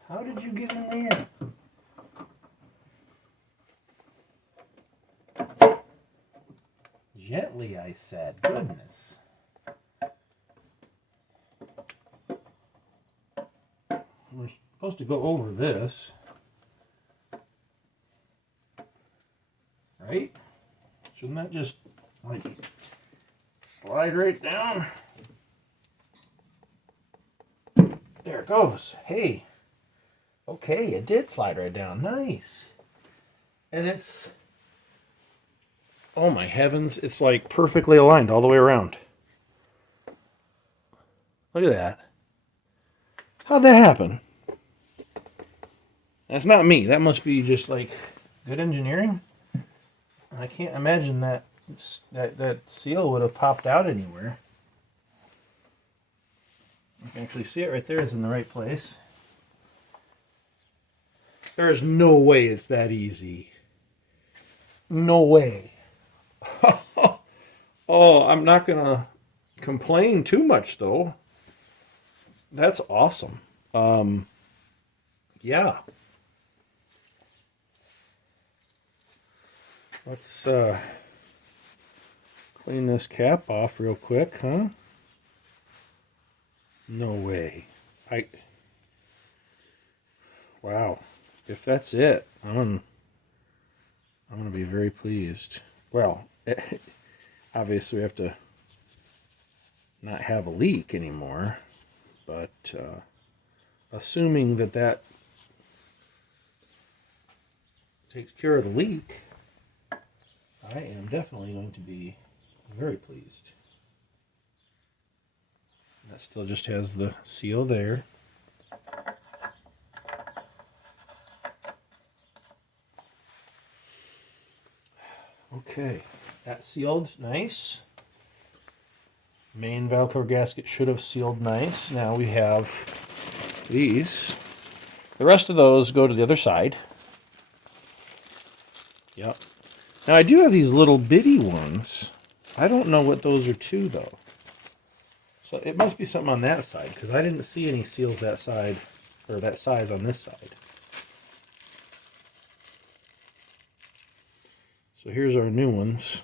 How did you get in there? Gently, I said. Goodness. We're supposed to go over this. right? Shouldn't that just like slide right down? There it goes. Hey. Okay, it did slide right down. Nice. And it's, oh my heavens, it's like perfectly aligned all the way around. Look at that. How'd that happen? That's not me. That must be just like good engineering. I can't imagine that seal would have popped out anywhere. You can actually see it right there. It's in the right place. There's no way it's that easy. No way. Oh, I'm not gonna complain too much though. That's awesome. Yeah. Let's clean this cap off real quick, huh? No way. Wow. If that's it, I'm gonna be very pleased. Well, obviously we have to not have a leak anymore, but assuming that takes care of the leak, I am definitely going to be very pleased. That still just has the seal there. Okay, that sealed nice. Main valve cover gasket should have sealed nice. Now we have these. The rest of those go to the other side. Yep. Now I do have these little bitty ones. I don't know what those are to though. So it must be something on that side because I didn't see any seals that side or that size on this side. So here's our new ones.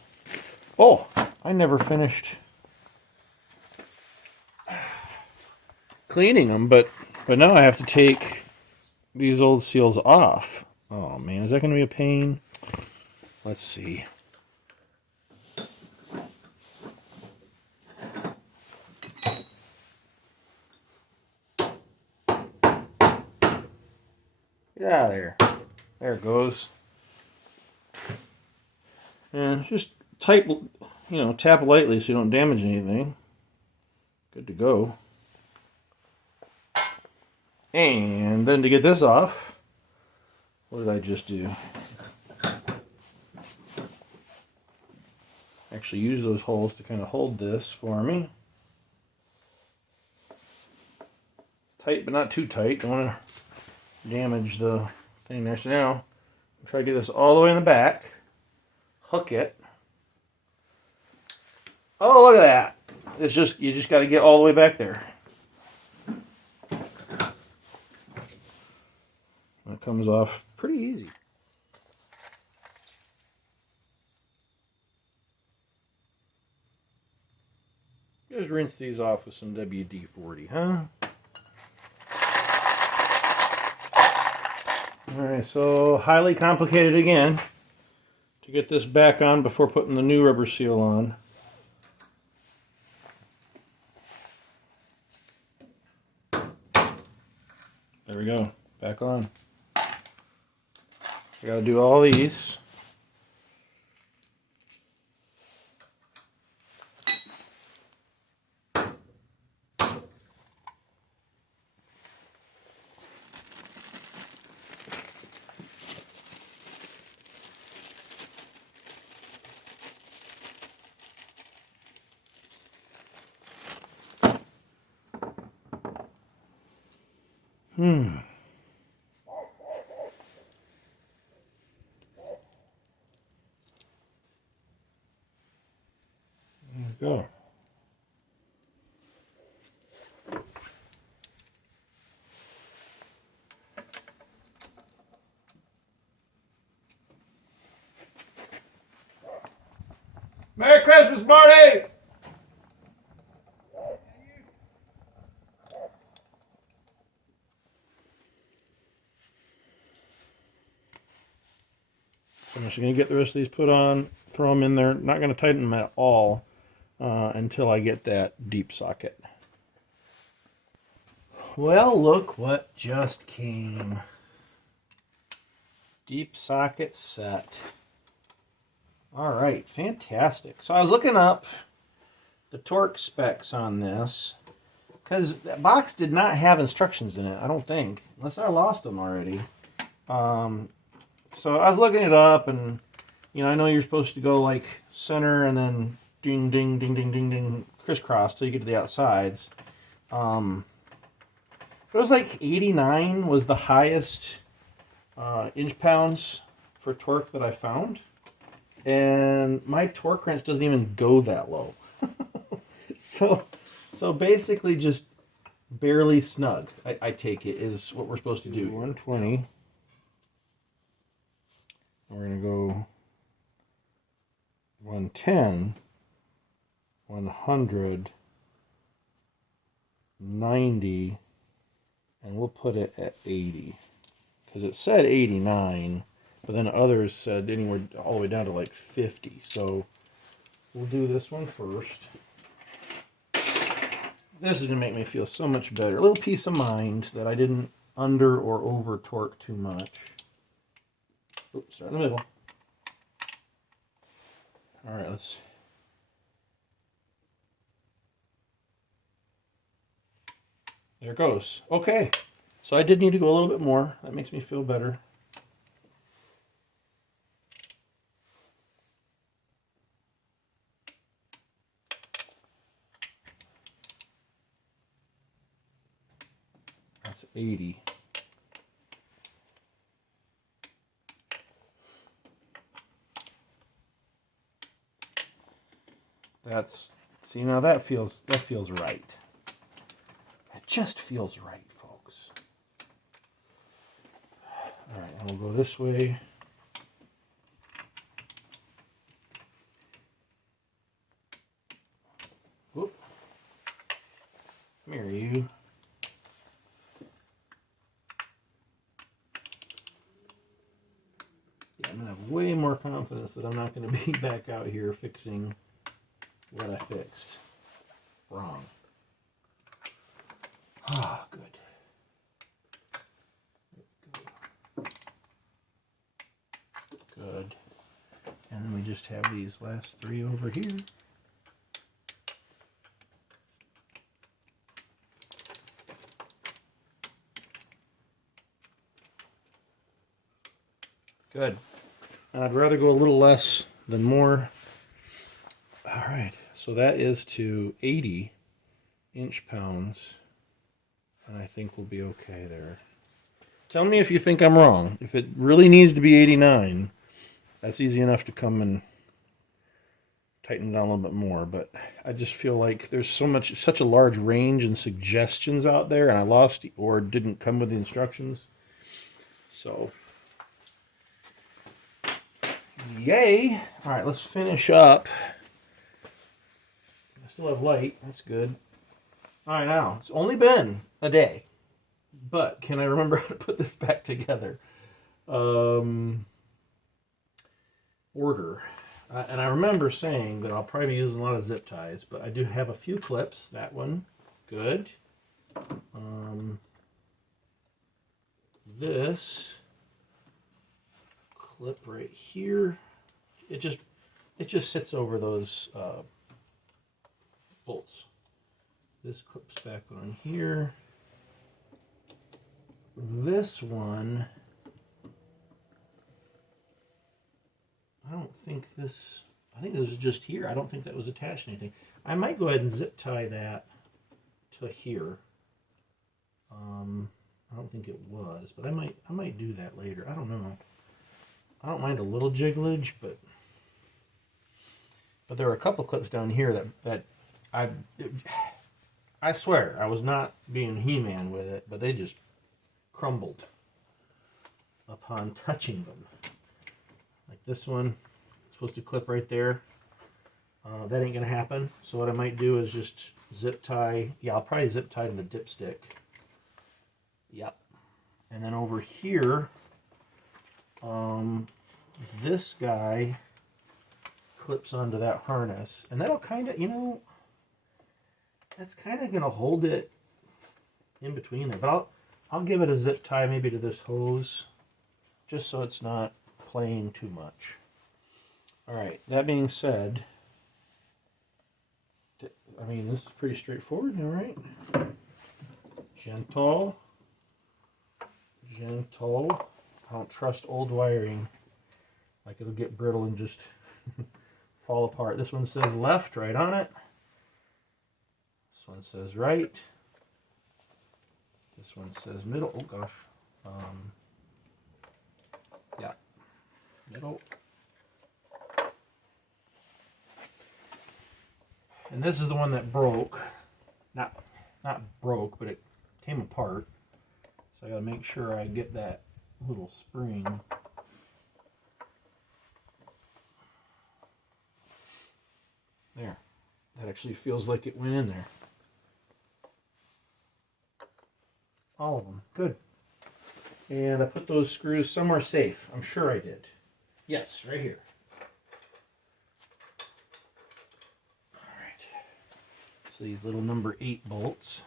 Oh, I never finished cleaning them, but now I have to take these old seals off. Oh man, is that going to be a pain? Let's see. Yeah, there it goes. And just tap lightly so you don't damage anything. Good to go. And then to get this off, what did I just do? Actually use those holes to kind of hold this for me. Tight, but not too tight. Don't want to damage the thing there. So now, try to get this all the way in the back. Hook it. Oh, look at that. It's just, you just got to get all the way back there. That comes off pretty easy. Just rinse these off with some WD-40, huh? Alright, so highly complicated again to get this back on before putting the new rubber seal on. There we go, back on. I gotta do all these. There we go. Merry Christmas, Marty! I'm just going to get the rest of these put on, throw them in there. Not going to tighten them at all until I get that deep socket. Well, look what just came. Deep socket set. All right, fantastic. So I was looking up the torque specs on this because that box did not have instructions in it, I don't think, unless I lost them already. So I was looking it up, and I know you're supposed to go like center and then ding, ding, ding, ding, ding, ding, crisscross till you get to the outsides. It was like 89 was the highest inch-pounds for torque that I found. And my torque wrench doesn't even go that low. So basically just barely snug, I take it, is what we're supposed to do. 120. We're going to go 110, 100, 90, and we'll put it at 80. Because it said 89, but then others said anywhere all the way down to like 50. So we'll do this one first. This is going to make me feel so much better. A little peace of mind that I didn't under or over torque too much. Oops, start in the middle. All right, let's. There it goes. Okay, so I did need to go a little bit more. That makes me feel better. That's 80. See, now that feels right. It just feels right, folks. All right, and we'll go this way. Whoop. Come here, you. Yeah, I'm gonna have way more confidence that I'm not gonna be back out here fixing what I fixed wrong. Ah, good. Good. And then we just have these last three over here. Good. And I'd rather go a little less than more. All right, so that is to 80 inch-pounds, and I think we'll be okay there. Tell me if you think I'm wrong. If it really needs to be 89, that's easy enough to come and tighten it down a little bit more, but I just feel like there's such a large range and suggestions out there, and I lost or didn't come with the instructions. So, yay! All right, let's finish up. Still have light, that's good. All right, now, it's only been a day, but can I remember how to put this back together? Order. And I remember saying that I'll probably be using a lot of zip ties, but I do have a few clips. That one, good. This clip right here, it just sits over those bolts. This clips back on here. This one, I think this was just here. I don't think that was attached to anything. I might go ahead and zip tie that to here. I don't think it was, but I might do that later. I don't know. I don't mind a little jigglage, but there are a couple clips down here that I swear I was not being He-Man with it, but they just crumbled upon touching them. Like this one, supposed to clip right there. That ain't gonna happen. So what I might do is just zip tie. Yeah, I'll probably zip tie to the dipstick. Yep. And then over here, this guy clips onto that harness, and that'll kind of, that's kind of going to hold it in between there. But I'll give it a zip tie maybe to this hose, just so it's not playing too much. All right, that being said, I mean, this is pretty straightforward, all right? Gentle. Gentle. I don't trust old wiring. Like it'll get brittle and just fall apart. This one says left, right on it. This one says right. This one says middle. Oh gosh. Yeah. Middle. And this is the one that broke. Not broke, but it came apart. So I gotta make sure I get that little spring. There. That actually feels like it went in there. All of them. Good. And I put those screws somewhere safe. I'm sure I did. Yes, right here. Alright. So these little number 8 bolts.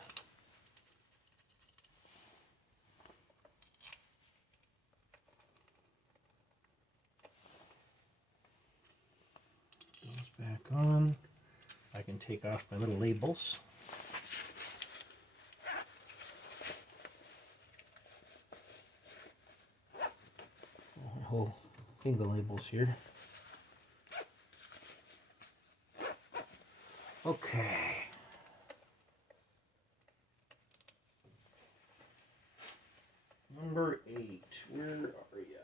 Goes back on. I can take off my little labels. A whole thing of labels here. Okay. Number 8. Where are ya?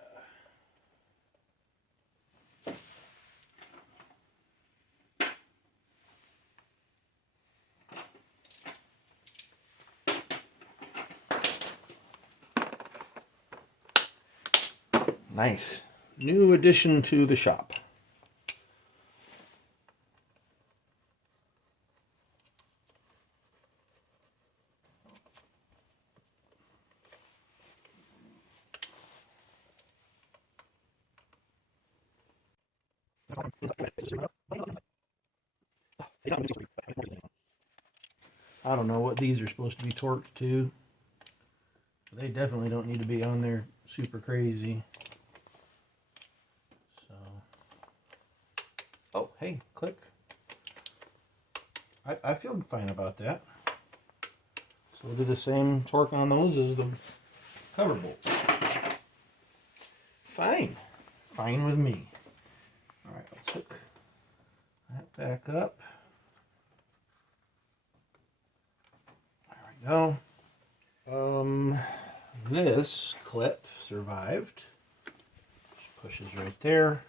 Nice. New addition to the shop. I don't know what these are supposed to be torqued to. They definitely don't need to be on there super crazy. So, oh, hey, click. I feel fine about that. So we'll do the same torque on those as the cover bolts. Fine. Fine with me. All right, let's hook that back up. There we go. This clip survived. Just pushes right there.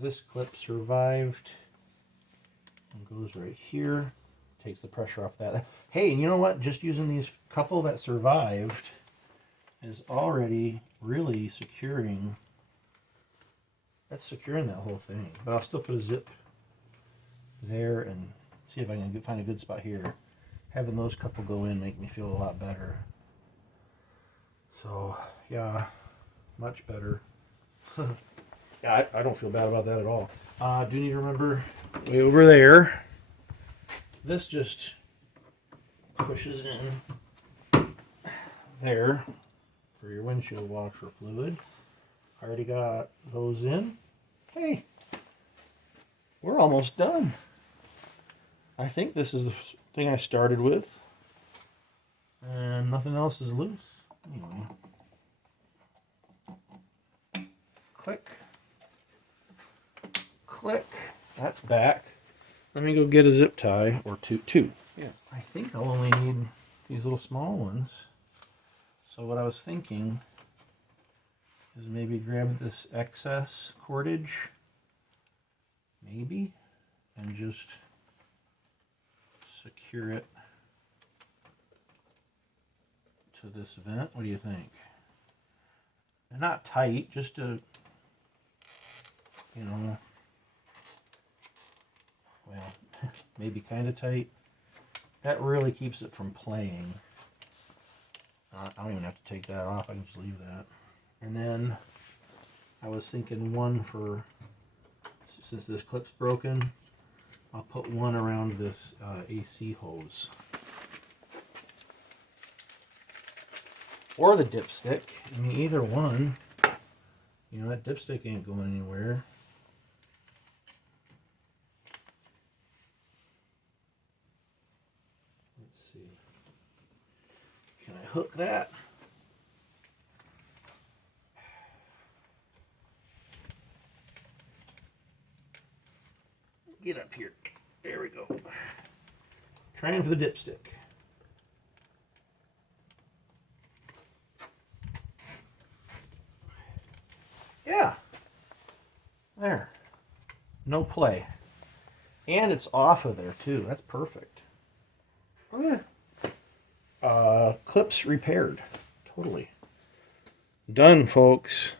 This clip survived and goes right here. Takes the pressure off that. Hey, and you know what? Just using these couple that survived is already really securing. That's securing that whole thing. But I'll still put a zip there and see if I can find a good spot here. Having those couple go in make me feel a lot better. So, yeah, much better. Yeah, I don't feel bad about that at all. Do need to remember, way over there, this just pushes in there for your windshield washer fluid. I already got those in. Hey, we're almost done. I think this is the thing I started with, and nothing else is loose. Anyway, click, click. That's back. Let me go get a zip tie or two. Yeah, I think I'll only need these little small ones. So what I was thinking is maybe grab this excess cordage, maybe, and just secure it to this vent. What do you think? And not tight, just to, well, maybe kind of tight. That really keeps it from playing. I don't even have to take that off. I can just leave that. And then I was thinking one for, since this clip's broken, I'll put one around this AC hose. Or the dipstick. I mean, either one. You know, that dipstick ain't going anywhere. Let's see. Can I hook that? Get up here. There we go. Trying for the dipstick. Yeah. There. No play. And it's off of there too. That's perfect. Oh yeah. Clips repaired. Totally. Done, folks.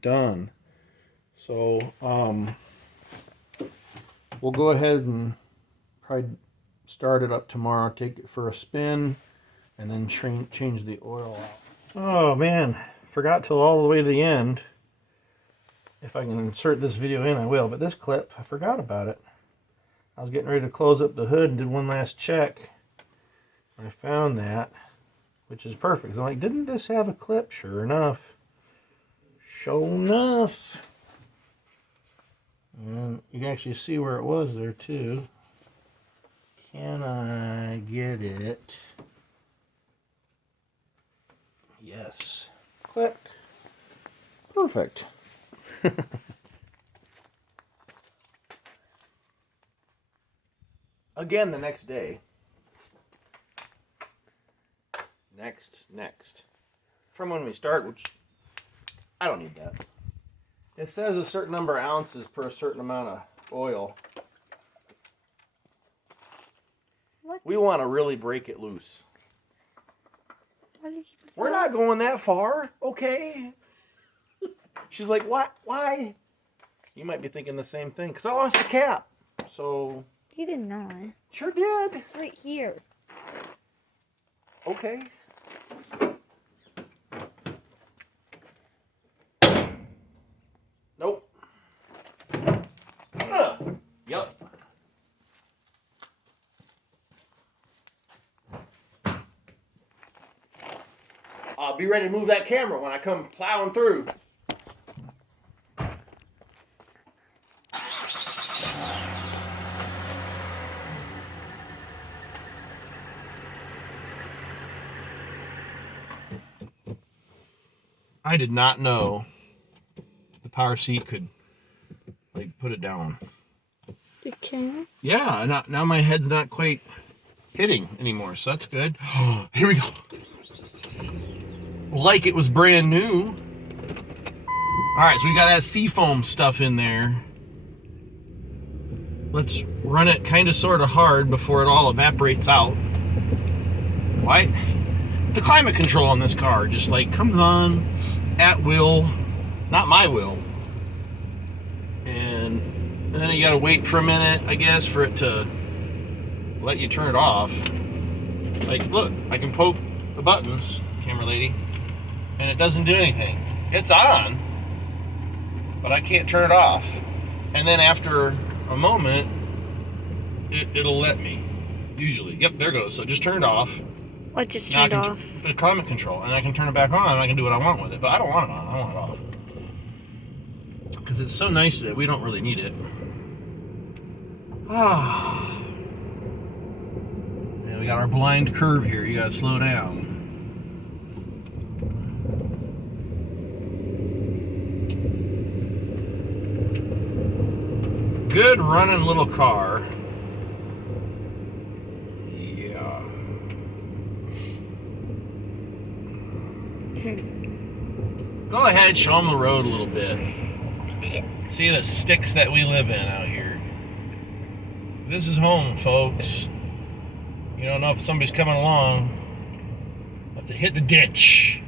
Done. So, we'll go ahead and probably start it up tomorrow, take it for a spin, and then change the oil out. Oh man, forgot till all the way to the end. If I can insert this video in, I will, but this clip, I forgot about it. I was getting ready to close up the hood and did one last check. I found that, which is perfect. I'm like, didn't this have a clip? Sure enough. Sure enough. And you can actually see where it was there too. Can I get it? Yes. Click. Perfect. Again the next day. Next. From when we start, which I don't need that. It says a certain number of ounces per a certain amount of oil. What? We want to really break it loose. Why do you keep it We're not going that far, okay? She's like, what? Why? You might be thinking the same thing, because I lost the cap. So. You didn't know. Sure did. It's right here. Okay. Nope. Yup. I'll be ready to move that camera when I come plowing through. I did not know the power seat could, like, put it down. It can. Yeah, now my head's not quite hitting anymore, so that's good. Here we go. Like it was brand new. Alright, so we got that seafoam stuff in there. Let's run it kind of sort of hard before it all evaporates out. Why? The climate control on this car just like comes on at will, not my will. And then you gotta wait for a minute, I guess, for it to let you turn it off. Like, look, I can poke the buttons, camera lady, and it doesn't do anything. It's on, but I can't turn it off. And then after a moment, it'll let me, usually. Yep, there it goes. So just turn it off. What just Now I turned can off? the climate control, and I can turn it back on, and I can do what I want with it. But I don't want it on. I want it off. Because it's so nice that we don't really need it. Ah. And we got our blind curve here. You gotta slow down. Good running little car. Yeah. Go ahead, show them the road a little bit. See the sticks that we live in out here. This is home, folks. You don't know if somebody's coming along. Have to hit the ditch.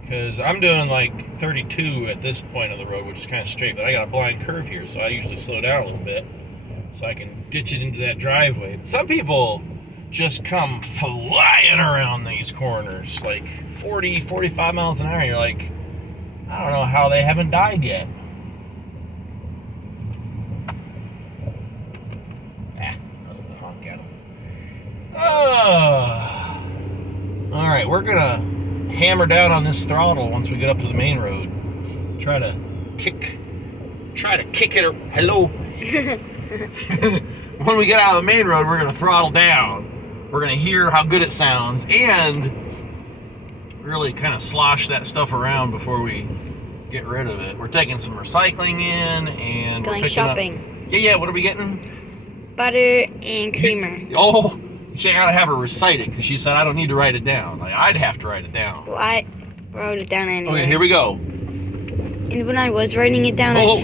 Because I'm doing like 32 at this point of the road, which is kind of straight, but I got a blind curve here, so I usually slow down a little bit so I can ditch it into that driveway. Some people just come flying around these corners, like 40, 45 miles an hour. You're like, I don't know how they haven't died yet. I was gonna honk at them. All right, we're gonna hammer down on this throttle once we get up to the main road. Try to kick it. Hello. When we get out of the main road, we're gonna throttle down. We're gonna hear how good it sounds and really kind of slosh that stuff around before we get rid of it. We're taking some recycling in and Going we're picking shopping. up. Yeah. What are we getting? Butter and creamer. Oh, she gotta have her recite it because she said I don't need to write it down. Like, I'd have to write it down. Well, I wrote it down anyway. Okay, here we go. And when I was writing it down, Oh,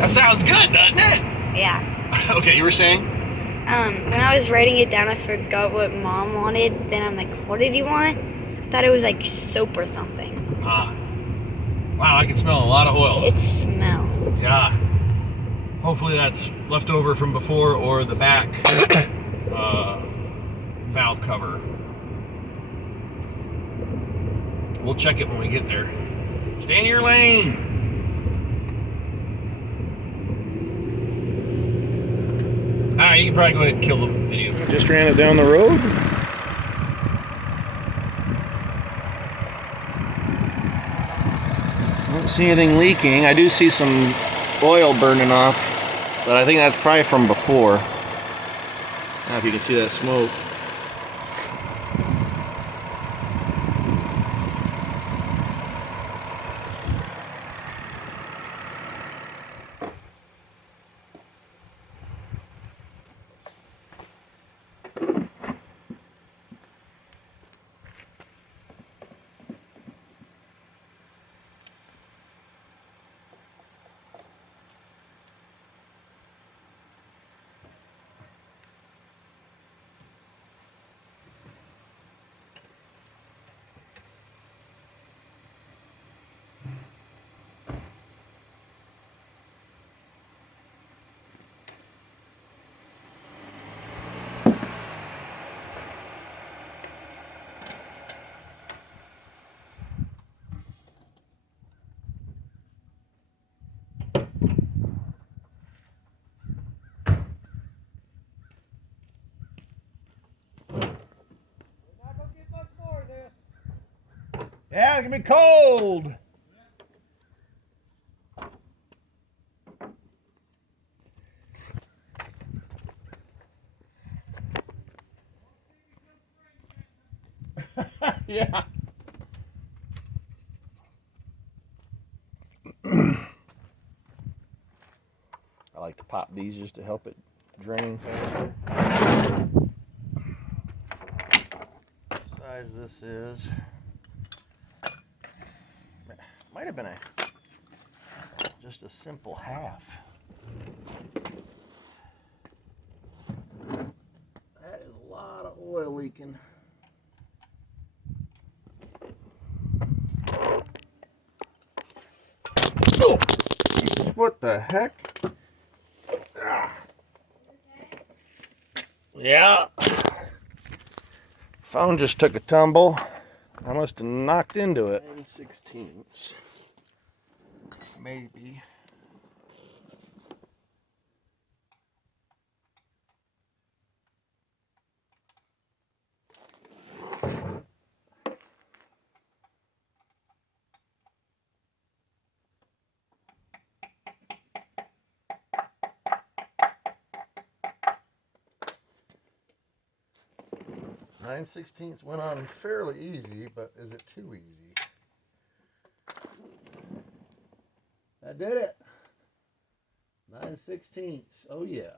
that sounds good, doesn't it? yeah. Okay, you were saying? When I was writing it down, I forgot what Mom wanted. Then I'm like, what did you want? I thought it was like soap or something. Wow, I can smell a lot of oil. It smells. Yeah. Hopefully that's left over from before or the back valve cover. We'll check it when we get there. Stay in your lane. Alright, you can probably go ahead and kill the video. Just ran it down the road. I don't see anything leaking. I do see some oil burning off, but I think that's probably from before. I don't know if you can see that smoke. Yeah, it's gonna be cold. Yeah. I like to pop these just to help it drain faster. What size this is. Might have been just a simple half. That is a lot of oil leaking. Oh, what the heck? Ah. Yeah. Phone just took a tumble. I must have knocked into it. 9/16. Maybe. Nine sixteenths went on fairly easy, but is it too easy? That did it. 9/16. Oh yeah.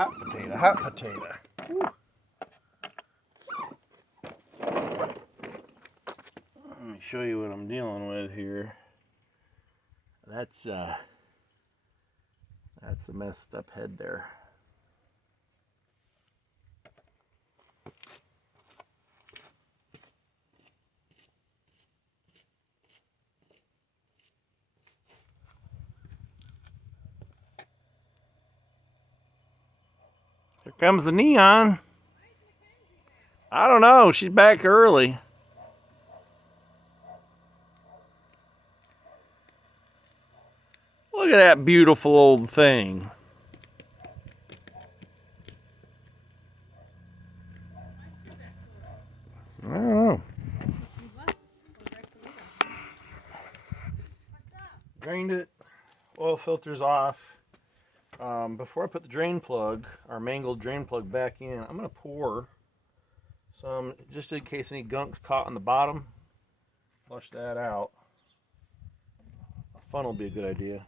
Hot potato, hot potato. Woo. Let me show you what I'm dealing with here. That's a messed up head there. Here comes the neon. I don't know. She's back early. Look at that beautiful old thing. I don't know. Drained it. Oil filter's off. Before I put the drain plug, our mangled drain plug back in, I'm going to pour some, just in case any gunk's caught on the bottom. Flush that out. A funnel will be a good idea.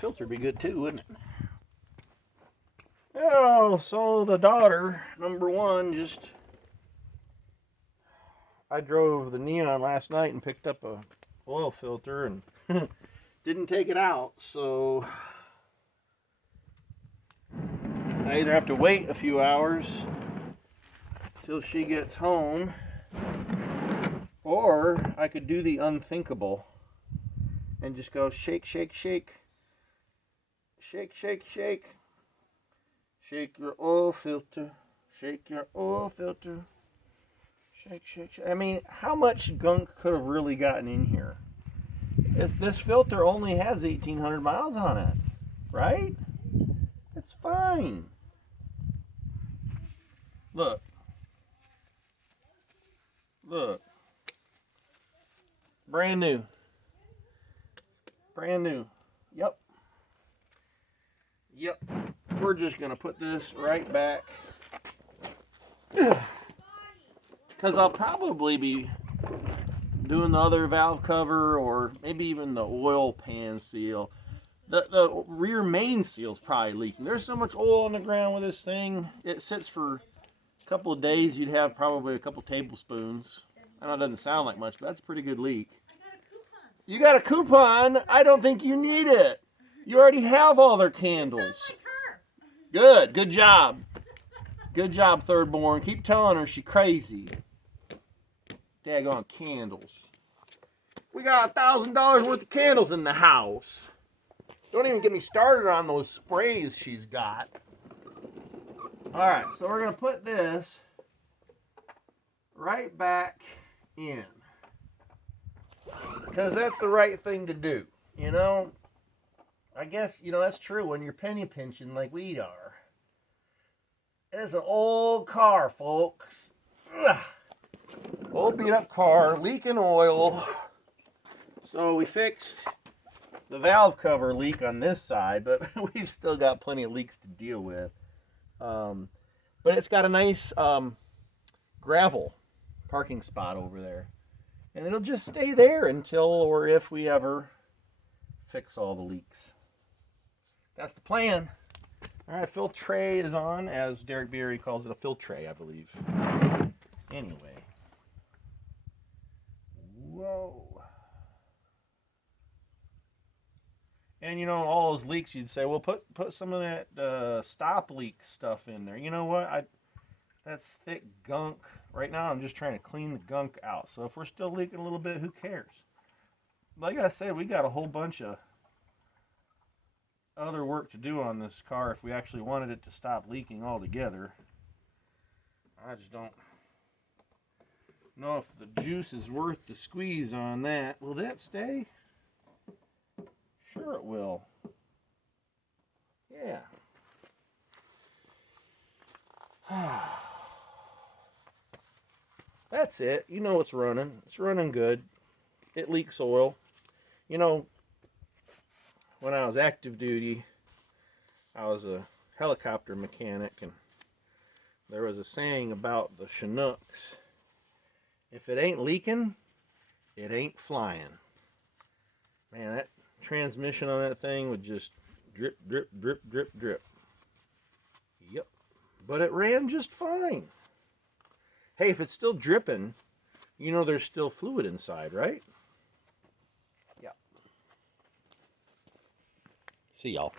Filter would be good too, wouldn't it? Oh, so the daughter, number one, I drove the neon last night and picked up a oil filter and didn't take it out, so I either have to wait a few hours till she gets home, or I could do the unthinkable and just go shake, shake, shake. Shake, shake, shake. Shake your oil filter. Shake your oil filter. Shake, shake, shake. I mean, how much gunk could have really gotten in here? This filter only has 1,800 miles on it, right? It's fine. Look. Look. Brand new. Brand new. Yep. Yep. We're just going to put this right back. Because I'll probably be doing the other valve cover or maybe even the oil pan seal. The rear main seal is probably leaking. There's so much oil on the ground with this thing. It sits for a couple of days. You'd have probably a couple tablespoons. I know it doesn't sound like much, but that's a pretty good leak. You got a coupon? I don't think you need it. You already have all their candles. Good. Good job. Good job, third born. Keep telling her she's crazy. Daggone candles. We got $1,000 worth of candles in the house. Don't even get me started on those sprays she's got. Alright, so we're going to put this right back in. Because that's the right thing to do. You know? I guess, that's true when you're penny pinching like we are. It's an old car, folks. Ugh. Old beat up car, leaking oil. So we fixed the valve cover leak on this side, but we've still got plenty of leaks to deal with. But it's got a nice gravel parking spot over there. And it'll just stay there until or if we ever fix all the leaks. That's the plan. All right, fill tray is on, as Derek Beery calls it, a fill tray, I believe. Anyway. Whoa. And all those leaks, you'd say, well, put some of that stop leak stuff in there. You know what? That's thick gunk. Right now I'm just trying to clean the gunk out. So if we're still leaking a little bit, who cares? Like I said, we got a whole bunch of other work to do on this car if we actually wanted it to stop leaking altogether. I just don't know if the juice is worth the squeeze on that. Will that stay? Sure it will. Yeah. That's it. You know it's running. It's running good. It leaks oil. You know, when I was active duty, I was a helicopter mechanic, and there was a saying about the Chinooks. If it ain't leaking, it ain't flying. Man, that transmission on that thing would just drip, drip, drip, drip, drip. Yep. But it ran just fine. Hey, if it's still dripping, you know there's still fluid inside, right? Yeah. See y'all.